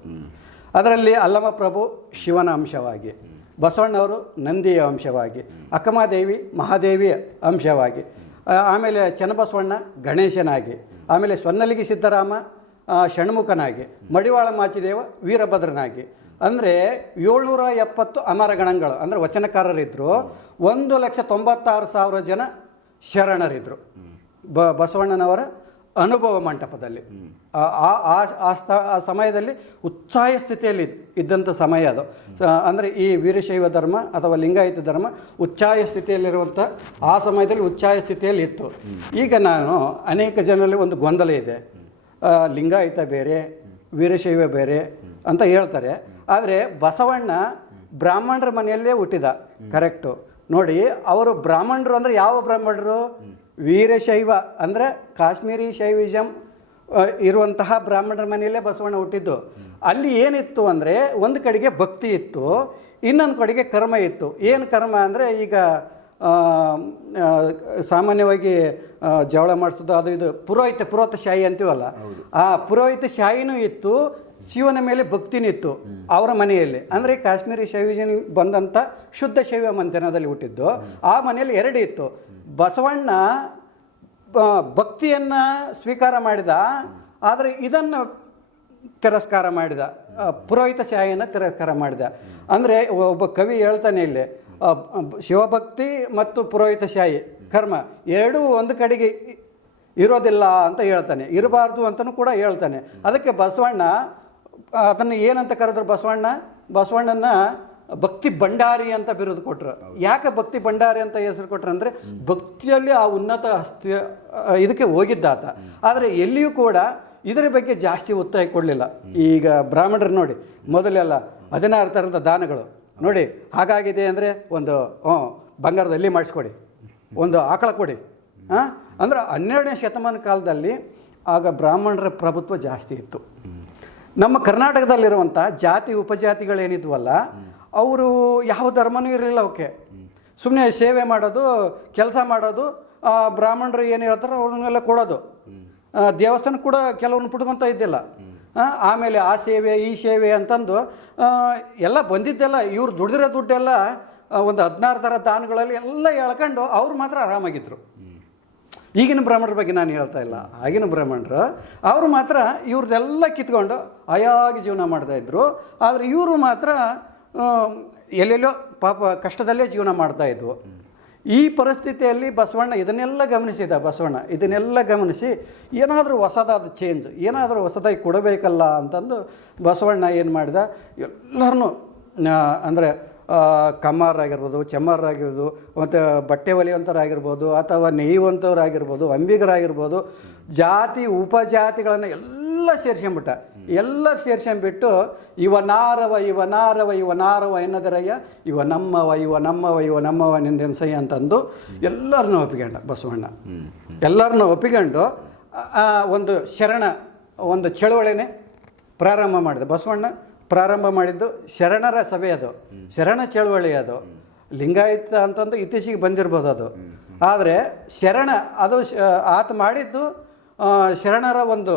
ಅದರಲ್ಲಿ ಅಲ್ಲಮ ಪ್ರಭು ಶಿವನ ಅಂಶವಾಗಿ ಬಸವಣ್ಣವರು ನಂದಿಯ ಅಂಶವಾಗಿ ಅಕ್ಕಮಾದೇವಿ ಮಹಾದೇವಿಯ ಅಂಶವಾಗಿ ಆಮೇಲೆ ಚನ್ನಬಸವಣ್ಣ ಗಣೇಶನಾಗಿ ಆಮೇಲೆ ಸ್ವನ್ನಲಿಗಿ ಸಿದ್ದರಾಮ ಷಣ್ಮುಖನಾಗಿ, ಮಡಿವಾಳ ಮಾಚಿದೇವ ವೀರಭದ್ರನಾಗಿ. ಅಂದರೆ ಏಳ್ನೂರ ಎಪ್ಪತ್ತು ಅಮರಗಣಗಳು ಅಂದರೆ ವಚನಕಾರರಿದ್ದರು ಒಂದು ಲಕ್ಷ ತೊಂಬತ್ತಾರು ಸಾವಿರ ಜನ ಶರಣರಿದ್ದರು ಬ, ಬಸವಣ್ಣನವರ ಅನುಭವ ಮಂಟಪದಲ್ಲಿ. ಆ- ಸ್ಥ, ಆ ಸಮಯದಲ್ಲಿ ಉತ್ಸಾಹ ಸ್ಥಿತಿಯಲ್ಲಿ ಇದ್ದಂಥ ಸಮಯ ಅದು. ಅಂದರೆ ಈ ವೀರಶೈವ ಧರ್ಮ ಅಥವಾ ಲಿಂಗಾಯತ ಧರ್ಮ ಉಚ್ಛಾಯ ಸ್ಥಿತಿಯಲ್ಲಿರುವಂಥ ಆ ಸಮಯದಲ್ಲಿ ಉಚ್ಛಾಯ ಸ್ಥಿತಿಯಲ್ಲಿ ಇತ್ತು. ಈಗ ನಾನು ಅನೇಕ ಜನರಲ್ಲಿ ಒಂದು ಗೊಂದಲ ಇದೆ. ಲಿಂಗಾಯತ ಬೇರೆ, ವೀರಶೈವ ಬೇರೆ ಅಂತ ಹೇಳ್ತಾರೆ. ಆದರೆ ಬಸವಣ್ಣ ಬ್ರಾಹ್ಮಣರ ಮನೆಯಲ್ಲೇ ಹುಟ್ಟಿದ. ಕರೆಕ್ಟು. ನೋಡಿ, ಅವರು ಬ್ರಾಹ್ಮಣರು ಅಂದರೆ ಯಾವ ಬ್ರಾಹ್ಮಣರು? ವೀರಶೈವ ಅಂದರೆ ಕಾಶ್ಮೀರಿ ಶೈವಿಸಮ್ ಇರುವಂತಹ ಬ್ರಾಹ್ಮಣರ ಮನೆಯಲ್ಲೇ ಬಸವಣ್ಣ ಹುಟ್ಟಿದ್ದು. ಅಲ್ಲಿ ಏನಿತ್ತು ಅಂದರೆ, ಒಂದು ಕಡೆಗೆ ಭಕ್ತಿ ಇತ್ತು, ಇನ್ನೊಂದು ಕಡೆಗೆ ಕರ್ಮ ಇತ್ತು. ಏನು ಕರ್ಮ ಅಂದರೆ ಈಗ ಸಾಮಾನ್ಯವಾಗಿ ಜವಳ ಮಾಡಿಸೋದು ಅದು ಇದು ಪುರೋಹಿತ ಪುರೋಹಿತ ಶಾಹಿ ಅಂತೀವಲ್ಲ? ಆ ಪುರೋಹಿತ ಶಾಹಿನೂ ಇತ್ತು ಶಿವನ ಮೇಲೆ ಭಕ್ತಿನೂ ಇತ್ತು ಅವರ ಮನೆಯಲ್ಲಿ. ಅಂದರೆ ಕಾಶ್ಮೀರಿ ಶೈವಿಜನ್ ಬಂದಂಥ ಶುದ್ಧ ಶೈವ ಮಂಥನದಲ್ಲಿ ಹುಟ್ಟಿದ್ದು. ಆ ಮನೆಯಲ್ಲಿ ಎರಡು ಇತ್ತು. ಬಸವಣ್ಣ ಭಕ್ತಿಯನ್ನು ಸ್ವೀಕಾರ ಮಾಡಿದ ಆದರೆ ಇದನ್ನು ತಿರಸ್ಕಾರ ಮಾಡಿದ. ಪುರೋಹಿತ ಶಾಹಿಯನ್ನು ತಿರಸ್ಕಾರ ಮಾಡಿದ. ಅಂದರೆ ಒಬ್ಬ ಕವಿ ಹೇಳ್ತಾನೆ ಇಲ್ಲಿ ಶಿವಭಕ್ತಿ ಮತ್ತು ಪುರೋಹಿತ ಶಾಹಿ ಕರ್ಮ ಎರಡೂ ಒಂದು ಕಡೆಗೆ ಇರೋದಿಲ್ಲ ಅಂತ ಹೇಳ್ತಾನೆ. ಇರಬಾರ್ದು ಅಂತಲೂ ಕೂಡ ಹೇಳ್ತಾನೆ. ಅದಕ್ಕೆ ಬಸವಣ್ಣ, ಅದನ್ನು ಏನಂತ ಕರೆದ್ರು ಬಸವಣ್ಣ? ಬಸವಣ್ಣನ ಭಕ್ತಿ ಭಂಡಾರಿ ಅಂತ ಬಿರುದು ಕೊಟ್ಟರು ಯಾಕೆ ಭಕ್ತಿ ಭಂಡಾರಿ ಅಂತ ಹೆಸರು ಕೊಟ್ರು ಅಂದರೆ, ಭಕ್ತಿಯಲ್ಲಿ ಆ ಉನ್ನತ ಹಸ್ತಿ, ಇದಕ್ಕೆ ಹೋಗಿದ್ದಾತ. ಆದರೆ ಎಲ್ಲಿಯೂ ಕೂಡ ಇದರ ಬಗ್ಗೆ ಜಾಸ್ತಿ ಒತ್ತಾಯ ಕೊಡಲಿಲ್ಲ. ಈಗ ಬ್ರಾಹ್ಮಣರು ನೋಡಿ, ಮೊದಲೆಲ್ಲ ಹದಿನಾರು ಥರದ ದಾನಗಳು. ನೋಡಿ, ಹಾಗಾಗಿದೆ ಅಂದರೆ ಒಂದು ಬಂಗಾರದಲ್ಲಿ ಮಾಡಿಸ್ಕೊಡಿ. ಒಂದು ಆಕಳ ಕೊಡಿ. ಹಾಂ ಅಂದ್ರೆ ಹನ್ನೆರಡನೇ ಶತಮಾನ ಕಾಲದಲ್ಲಿ ಆಗ ಬ್ರಾಹ್ಮಣರ ಪ್ರಭುತ್ವ ಜಾಸ್ತಿ ಇತ್ತು. ನಮ್ಮ ಕರ್ನಾಟಕದಲ್ಲಿರುವಂಥ ಜಾತಿ ಉಪಜಾತಿಗಳೇನಿದ್ವಲ್ಲ, ಅವರು ಯಾವ ಧರ್ಮನೂ ಇರಲಿಲ್ಲ ಅವಕ್ಕೆ. ಸುಮ್ಮನೆ ಸೇವೆ ಮಾಡೋದು, ಕೆಲಸ ಮಾಡೋದು ಬ್ರಾಹ್ಮಣರು ಏನು ಹೇಳ್ತಾರೋ ಅವ್ರನ್ನೆಲ್ಲ ಕೊಡೋದು. ದೇವಸ್ಥಾನ ಕೂಡ ಕೆಲವನ್ನ ಪುಟ್ಕೊಂತ ಇದ್ದಿಲ್ಲ. ಆಮೇಲೆ ಆ ಸೇವೆ, ಈ ಸೇವೆ ಅಂತಂದು ಎಲ್ಲ ಬಂದಿದ್ದೆಲ್ಲ, ಇವ್ರು ದುಡ್ದಿರೋ ದುಡ್ಡೆಲ್ಲ ಒಂದು ಹದಿನಾರು ಥರ ದಾನಗಳಲ್ಲಿ ಎಲ್ಲ ಎಳ್ಕೊಂಡು ಅವ್ರು ಮಾತ್ರ ಆರಾಮಾಗಿದ್ದರು ಈಗಿನ ಬ್ರಾಹ್ಮಣರ ಬಗ್ಗೆ ನಾನು ಹೇಳ್ತಾ ಇಲ್ಲ. ಆಗಿನ ಬ್ರಾಹ್ಮಣರು, ಅವರು ಮಾತ್ರ ಇವ್ರದ್ದೆಲ್ಲ ಕಿತ್ಕೊಂಡು ಆಯಾಗಿ ಜೀವನ ಮಾಡ್ತಾಯಿದ್ರು ಆದರೆ ಇವರು ಮಾತ್ರ ಎಲ್ಲೆಲ್ಲೋ ಪಾಪ ಕಷ್ಟದಲ್ಲೇ ಜೀವನ ಮಾಡ್ತಾ ಇದ್ವು. ಈ ಪರಿಸ್ಥಿತಿಯಲ್ಲಿ ಬಸವಣ್ಣ ಇದನ್ನೆಲ್ಲ ಗಮನಿಸಿದ ಬಸವಣ್ಣ, ಇದನ್ನೆಲ್ಲ ಗಮನಿಸಿ ಏನಾದರೂ ಹೊಸದಾದ ಚೇಂಜ್ ಏನಾದರೂ ಹೊಸದಾಗಿ ಕೊಡಬೇಕಲ್ಲ ಅಂತಂದು ಬಸವಣ್ಣ ಏನು ಮಾಡಿದ? ಎಲ್ಲರನ್ನೂ ಅಂದರೆ ಕಮ್ಮಾರಾಗಿರ್ಬೋದು, ಚೆಮ್ಮಾರಾಗಿರ್ಬೋದು, ಮತ್ತು ಬಟ್ಟೆ ಹೊಲಿಯುವಂಥವ್ರಾಗಿರ್ಬೋದು ಅಥವಾ ನೇಯುವಂಥವ್ರಾಗಿರ್ಬೋದು ಅಂಬಿಗರಾಗಿರ್ಬೋದು ಜಾತಿ ಉಪಜಾತಿಗಳನ್ನು ಎಲ್ಲ ಸೇರ್ಸ್ಕೊಂಬಿಟ್ಟ ಎಲ್ಲ ಸೇರ್ಸ್ಕೊಂಬಿಟ್ಟು ಇವ ನಾರವ ಇವ ನಾರವ ಇವ ನಾರವ ಎನ್ನದರಯ್ಯ ಇವ ನಮ್ಮವ ಇವ ನಮ್ಮವ ಇವ ನಮ್ಮವ ನಿಂದೆನ್ಸಯ್ಯ ಅಂತಂದು ಎಲ್ಲರನ್ನೂ ಒಪ್ಪಿಕೊಂಡ ಬಸವಣ್ಣ. ಎಲ್ಲರನ್ನೂ ಒಪ್ಪಿಕೊಂಡು ಒಂದು ಶರಣ ಒಂದು ಚಳುವಳಿನೇ ಪ್ರಾರಂಭ ಮಾಡಿದೆ ಬಸವಣ್ಣ. ಪ್ರಾರಂಭ ಮಾಡಿದ್ದು ಶರಣರ ಸಭೆ ಅದು. ಶರಣ ಚಳುವಳಿ ಅದು. ಲಿಂಗಾಯತ ಅಂತಂದು ಇತ್ತೀಚೆಗೆ ಬಂದಿರ್ಬೋದು ಅದು. ಆದರೆ ಶರಣ ಅದು ಶ- ಆತ ಮಾಡಿದ್ದು ಶರಣರ ಒಂದು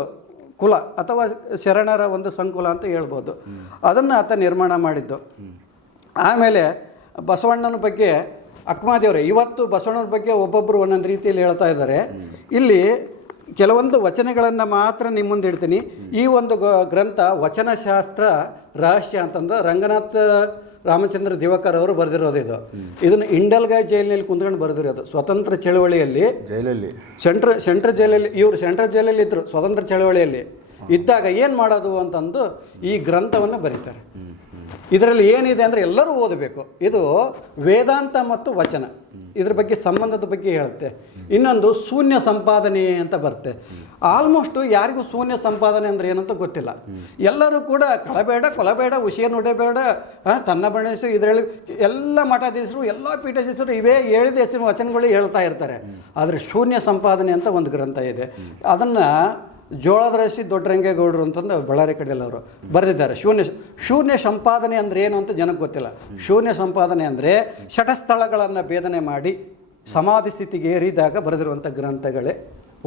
ಕುಲ ಅಥವಾ ಶರಣರ ಒಂದು ಸಂಕುಲ ಅಂತ ಹೇಳ್ಬೋದು. ಅದನ್ನು ಆತ ನಿರ್ಮಾಣ ಮಾಡಿದ್ದು. ಆಮೇಲೆ ಬಸವಣ್ಣನ ಬಗ್ಗೆ ಅಕ್ಮಾದೇವ್ರೆ, ಇವತ್ತು ಬಸವಣ್ಣನ ಬಗ್ಗೆ ಒಬ್ಬೊಬ್ಬರು ಒಂದೊಂದು ರೀತಿಯಲ್ಲಿ ಹೇಳ್ತಾ ಇದ್ದಾರೆ. ಇಲ್ಲಿ ಕೆಲವೊಂದು ವಚನಗಳನ್ನು ಮಾತ್ರ ನಿಮ್ಮ ಮುಂದೆ ಇಡ್ತೀನಿ. ಈ ಒಂದು ಗ್ರಂಥ ವಚನಶಾಸ್ತ್ರ ರಹಸ್ಯ ಅಂತಂದು ರಂಗನಾಥ್ ರಾಮಚಂದ್ರ ದಿವಾಕರ್ ಅವರು ಬರೆದಿರೋದು ಇದು. ಇದನ್ನು ಇಂಡಲ್ಗಾಯ್ ಜೈಲಿನಲ್ಲಿ ಕುಂತ್ಕೊಂಡು ಬರೆದಿರೋದು. ಸ್ವತಂತ್ರ ಚಳವಳಿಯಲ್ಲಿ ಜೈಲಲ್ಲಿ. ಸೆಂಟ್ರ ಸೆಂಟ್ರಲ್ ಜೈಲಲ್ಲಿ ಇವರು ಸೆಂಟ್ರಲ್ ಜೈಲಲ್ಲಿ ಇದ್ದರು ಸ್ವತಂತ್ರ ಚಳವಳಿಯಲ್ಲಿ. ಇದ್ದಾಗ ಏನು ಮಾಡೋದು ಅಂತಂದು ಈ ಗ್ರಂಥವನ್ನು ಬರೀತಾರೆ. ಇದರಲ್ಲಿ ಏನಿದೆ ಅಂದರೆ ಎಲ್ಲರೂ ಓದಬೇಕು. ಇದು ವೇದಾಂತ ಮತ್ತು ವಚನ. ಇದ್ರ ಬಗ್ಗೆ ಸಂಬಂಧದ ಬಗ್ಗೆ ಹೇಳುತ್ತೆ. ಇನ್ನೊಂದು ಶೂನ್ಯ ಸಂಪಾದನೆ ಅಂತ ಬರುತ್ತೆ. ಆಲ್ಮೋಸ್ಟು ಯಾರಿಗೂ ಶೂನ್ಯ ಸಂಪಾದನೆ ಅಂದರೆ ಏನಂತ ಗೊತ್ತಿಲ್ಲ. ಎಲ್ಲರೂ ಕೂಡ ಕಳಬೇಡ, ಕೊಲಬೇಡ ಉಸಿಯ ನುಡಬೇಡ ತನ್ನ ಬಣ್ಣಿಸು ಇದರಲ್ಲಿ ಎಲ್ಲ ಮಠಾಧೀಶರು, ಎಲ್ಲ ಪೀಠಾಧೀಶರು ಇವೇ ಹೇಳಿದ ಹೆಸರಿನ ವಚನಗಳು ಹೇಳ್ತಾ ಇರ್ತಾರೆ. ಆದರೆ ಶೂನ್ಯ ಸಂಪಾದನೆ ಅಂತ ಒಂದು ಗ್ರಂಥ ಇದೆ. ಅದನ್ನು ಜೋಳದ ರಸಿ ದೊಡ್ಡರಂಗೇಗೌಡರು ಅಂತಂದು ಬಳ್ಳಾರಿ ಕಡೆಯಲ್ಲಿ ಅವರು ಬರೆದಿದ್ದಾರೆ. ಶೂನ್ಯ ಶೂನ್ಯ ಸಂಪಾದನೆ ಅಂದರೆ ಏನು ಅಂತ ಜನಕ್ಕೆ ಗೊತ್ತಿಲ್ಲ. ಶೂನ್ಯ ಸಂಪಾದನೆ ಅಂದರೆ ಶಟಸ್ಥಳಗಳನ್ನು ಭೇದನೆ ಮಾಡಿ ಸಮಾಧಿ ಸ್ಥಿತಿಗೆ ಏರಿದಾಗ ಬರೆದಿರುವಂಥ ಗ್ರಂಥಗಳೇ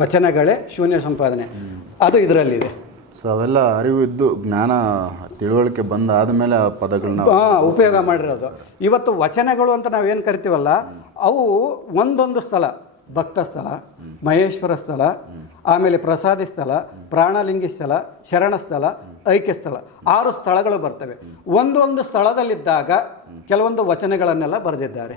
ವಚನಗಳೇ ಶೂನ್ಯ ಸಂಪಾದನೆ. ಅದು ಇದರಲ್ಲಿದೆ. ಸೊ ಅವೆಲ್ಲ ಅರಿವು ಇದ್ದು ಜ್ಞಾನ ತಿಳುವಳಿಕೆ ಬಂದ ಆದಮೇಲೆ ಆ ಪದಗಳನ್ನ ಉಪಯೋಗ ಮಾಡಿರೋದು. ಇವತ್ತು ವಚನಗಳು ಅಂತ ನಾವೇನು ಕರಿತೀವಲ್ಲ ಅವು ಒಂದೊಂದು ಸ್ಥಳ ಭಕ್ತ ಸ್ಥಳ ಮಹೇಶ್ವರ ಸ್ಥಳ ಆಮೇಲೆ ಪ್ರಸಾದಿ ಸ್ಥಳ ಪ್ರಾಣಲಿಂಗಿ ಸ್ಥಳ ಶರಣ ಸ್ಥಳ ಐಕ್ಯ ಸ್ಥಳ. ಆರು ಸ್ಥಳಗಳು ಬರ್ತವೆ. ಒಂದೊಂದು ಸ್ಥಳದಲ್ಲಿದ್ದಾಗ ಕೆಲವೊಂದು ವಚನಗಳನ್ನೆಲ್ಲ ಬರೆದಿದ್ದಾರೆ.